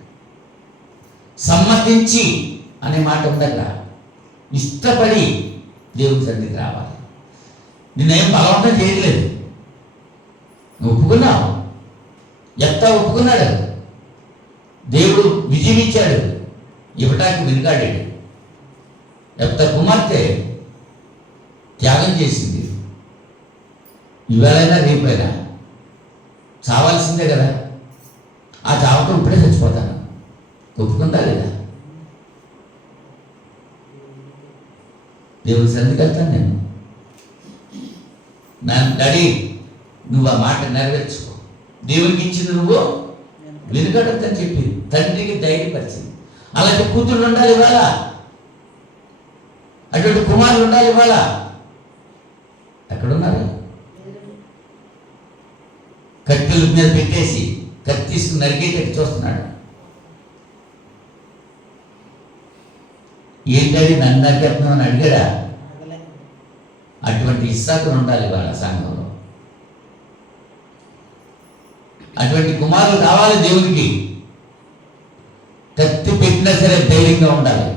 సమ్మతించి అనే మాట ఉండగా ఇష్టపడి దేవుని సన్నిధికి రావాలి. నిన్నేం బలవంతం చేయలేదు, నువ్వు ఒప్పుకున్నావు. ఎత్తా ఒప్పుకున్నాడు, దేవుడు విజయం ఇచ్చాడు, ఇవ్వటానికి వెనుకాడాడు. ఎత్త కుమార్తె త్యాగం చేసింది. ఇవాళైనా రేపైనా చావాల్సిందే కదా. ఆ చావటం ఇప్పుడే చచ్చిపోతాను, ఒప్పుకుందా లేదా? దేవుని సన్నిధికి వెళ్తాను నేను. నా డాడీ నువ్వు ఆ మాట నెరవేర్చుకో, దేవునికి ఇచ్చింది నువ్వు వెనుకడొద్దని చెప్పి తండ్రికి ధైర్యపరిచింది. అలాంటి కూతుళ్ళు ఉండాలి ఇవాళ, అటువంటి కుమారులు ఉండాలి ఇవాళ. ఎక్కడున్నారు? కట్టెల మీద పెట్టేసి కత్తి తీసుకుని నరికేటట్టు చూస్తున్నాడు. ఏంటంటే నన్ను నరికేస్తున్నామని అడిగాడా? అటువంటి ఇస్సాకులు ఉండాలి వాళ్ళ సంఘంలో. అటువంటి కుమారులు కావాలి దేవునికి. కత్తి పెట్టినా సరే ధైర్యంగా ఉండాలి.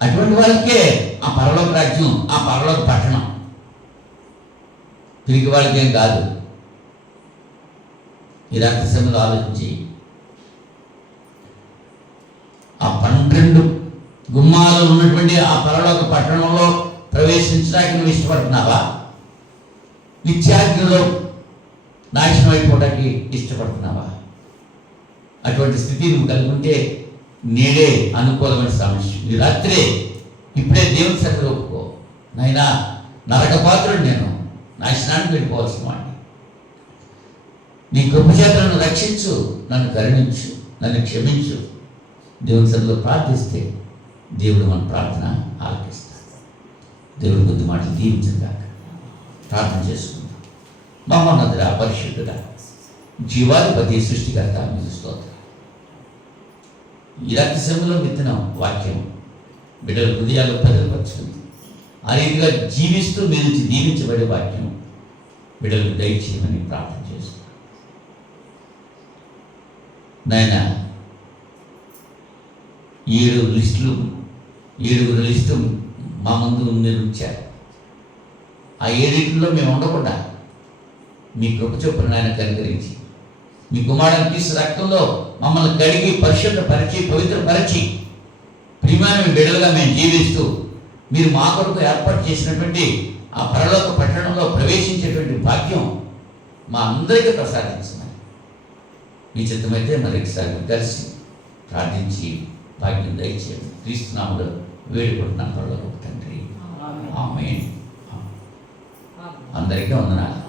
అటువంటి వాళ్ళకే ఆ పరలోక రాజ్యం, ఆ పరలోక పట్టణం. తిరిగి వాళ్ళకి ఏం కాదు. ఈ రాత్రి సమయంలో ఆలోచించి ఆ 12 గుమ్మాలు ఉన్నటువంటి ఆ పరలోక పట్టణంలో ప్రవేశించడానికి నువ్వు ఇష్టపడుతున్నావా? నిత్యాగ్నిలో నాశనం అయిపోవడానికి ఇష్టపడుతున్నావా? అటువంటి స్థితి నువ్వు కలిగి ఉంటే నేడే అనుకూలమైన సమస్య. ఈ రాత్రే ఇప్పుడే దేవుని సన్నిధిలో ఒప్పుకో. నాయనా, నరక పాత్రుడు నేను, నాశనానికి వెళ్ళిపోవాల్సిన వాడిని. నీ కృప చేత నన్ను రక్షించు, నన్ను కరుణించు, నన్ను క్షమించు. దేవుని సన్నిధిలో ప్రార్థిస్తే దేవుడు మన ప్రార్థన ఆలకిస్తాడు. దేవుడి కొద్ది మాటలు దీవించగాక. ప్రార్థన చేసుకుందాం. మహోన్నతుడా, పరిశుద్ధుడా, జీవాధిపతి, సృష్టికర్త, మీకు స్తోత్రం. ఈ రక్త సమయంలో విత్తన వాక్యం బిడ్డల హృదయాలు భద్రపరుచుకుంది. ఆ రీతిగా జీవిస్తూ మీ నుంచి దీవించబడే వాక్యం బిడ్డలకు దయచేయమని ప్రార్థన చేస్తున్నాను. నాయన, 7 లిస్టు మా ముందు మీరు ఉంచారు. ఆ 7 మేము ఉండకుండా మీ కృప చొప్పున నాయన కనుగరించి మీ కుమారుని క్రీస్తు రక్తంలో మమ్మల్ని కడిగి పరిశుద్ధపరిచి పవిత్రపరిచి ప్రియమైన బిడ్డలుగా మేము జీవిస్తూ మీరు మా కొరకు ఏర్పాటు చేసినటువంటి ఆ పరలోక పట్టణంలో ప్రవేశించేటువంటి భాగ్యం మా అందరికీ ప్రసాదించమని మీ చిత్తమైతే మరొకసారి కలిసి ప్రార్థించి భాగ్యం దయచేయండి. క్రీస్తు నామములో వేడుకుంటున్నాను పరలోక తండ్రి. ఆమేన్. అందరికీ వందనాలు.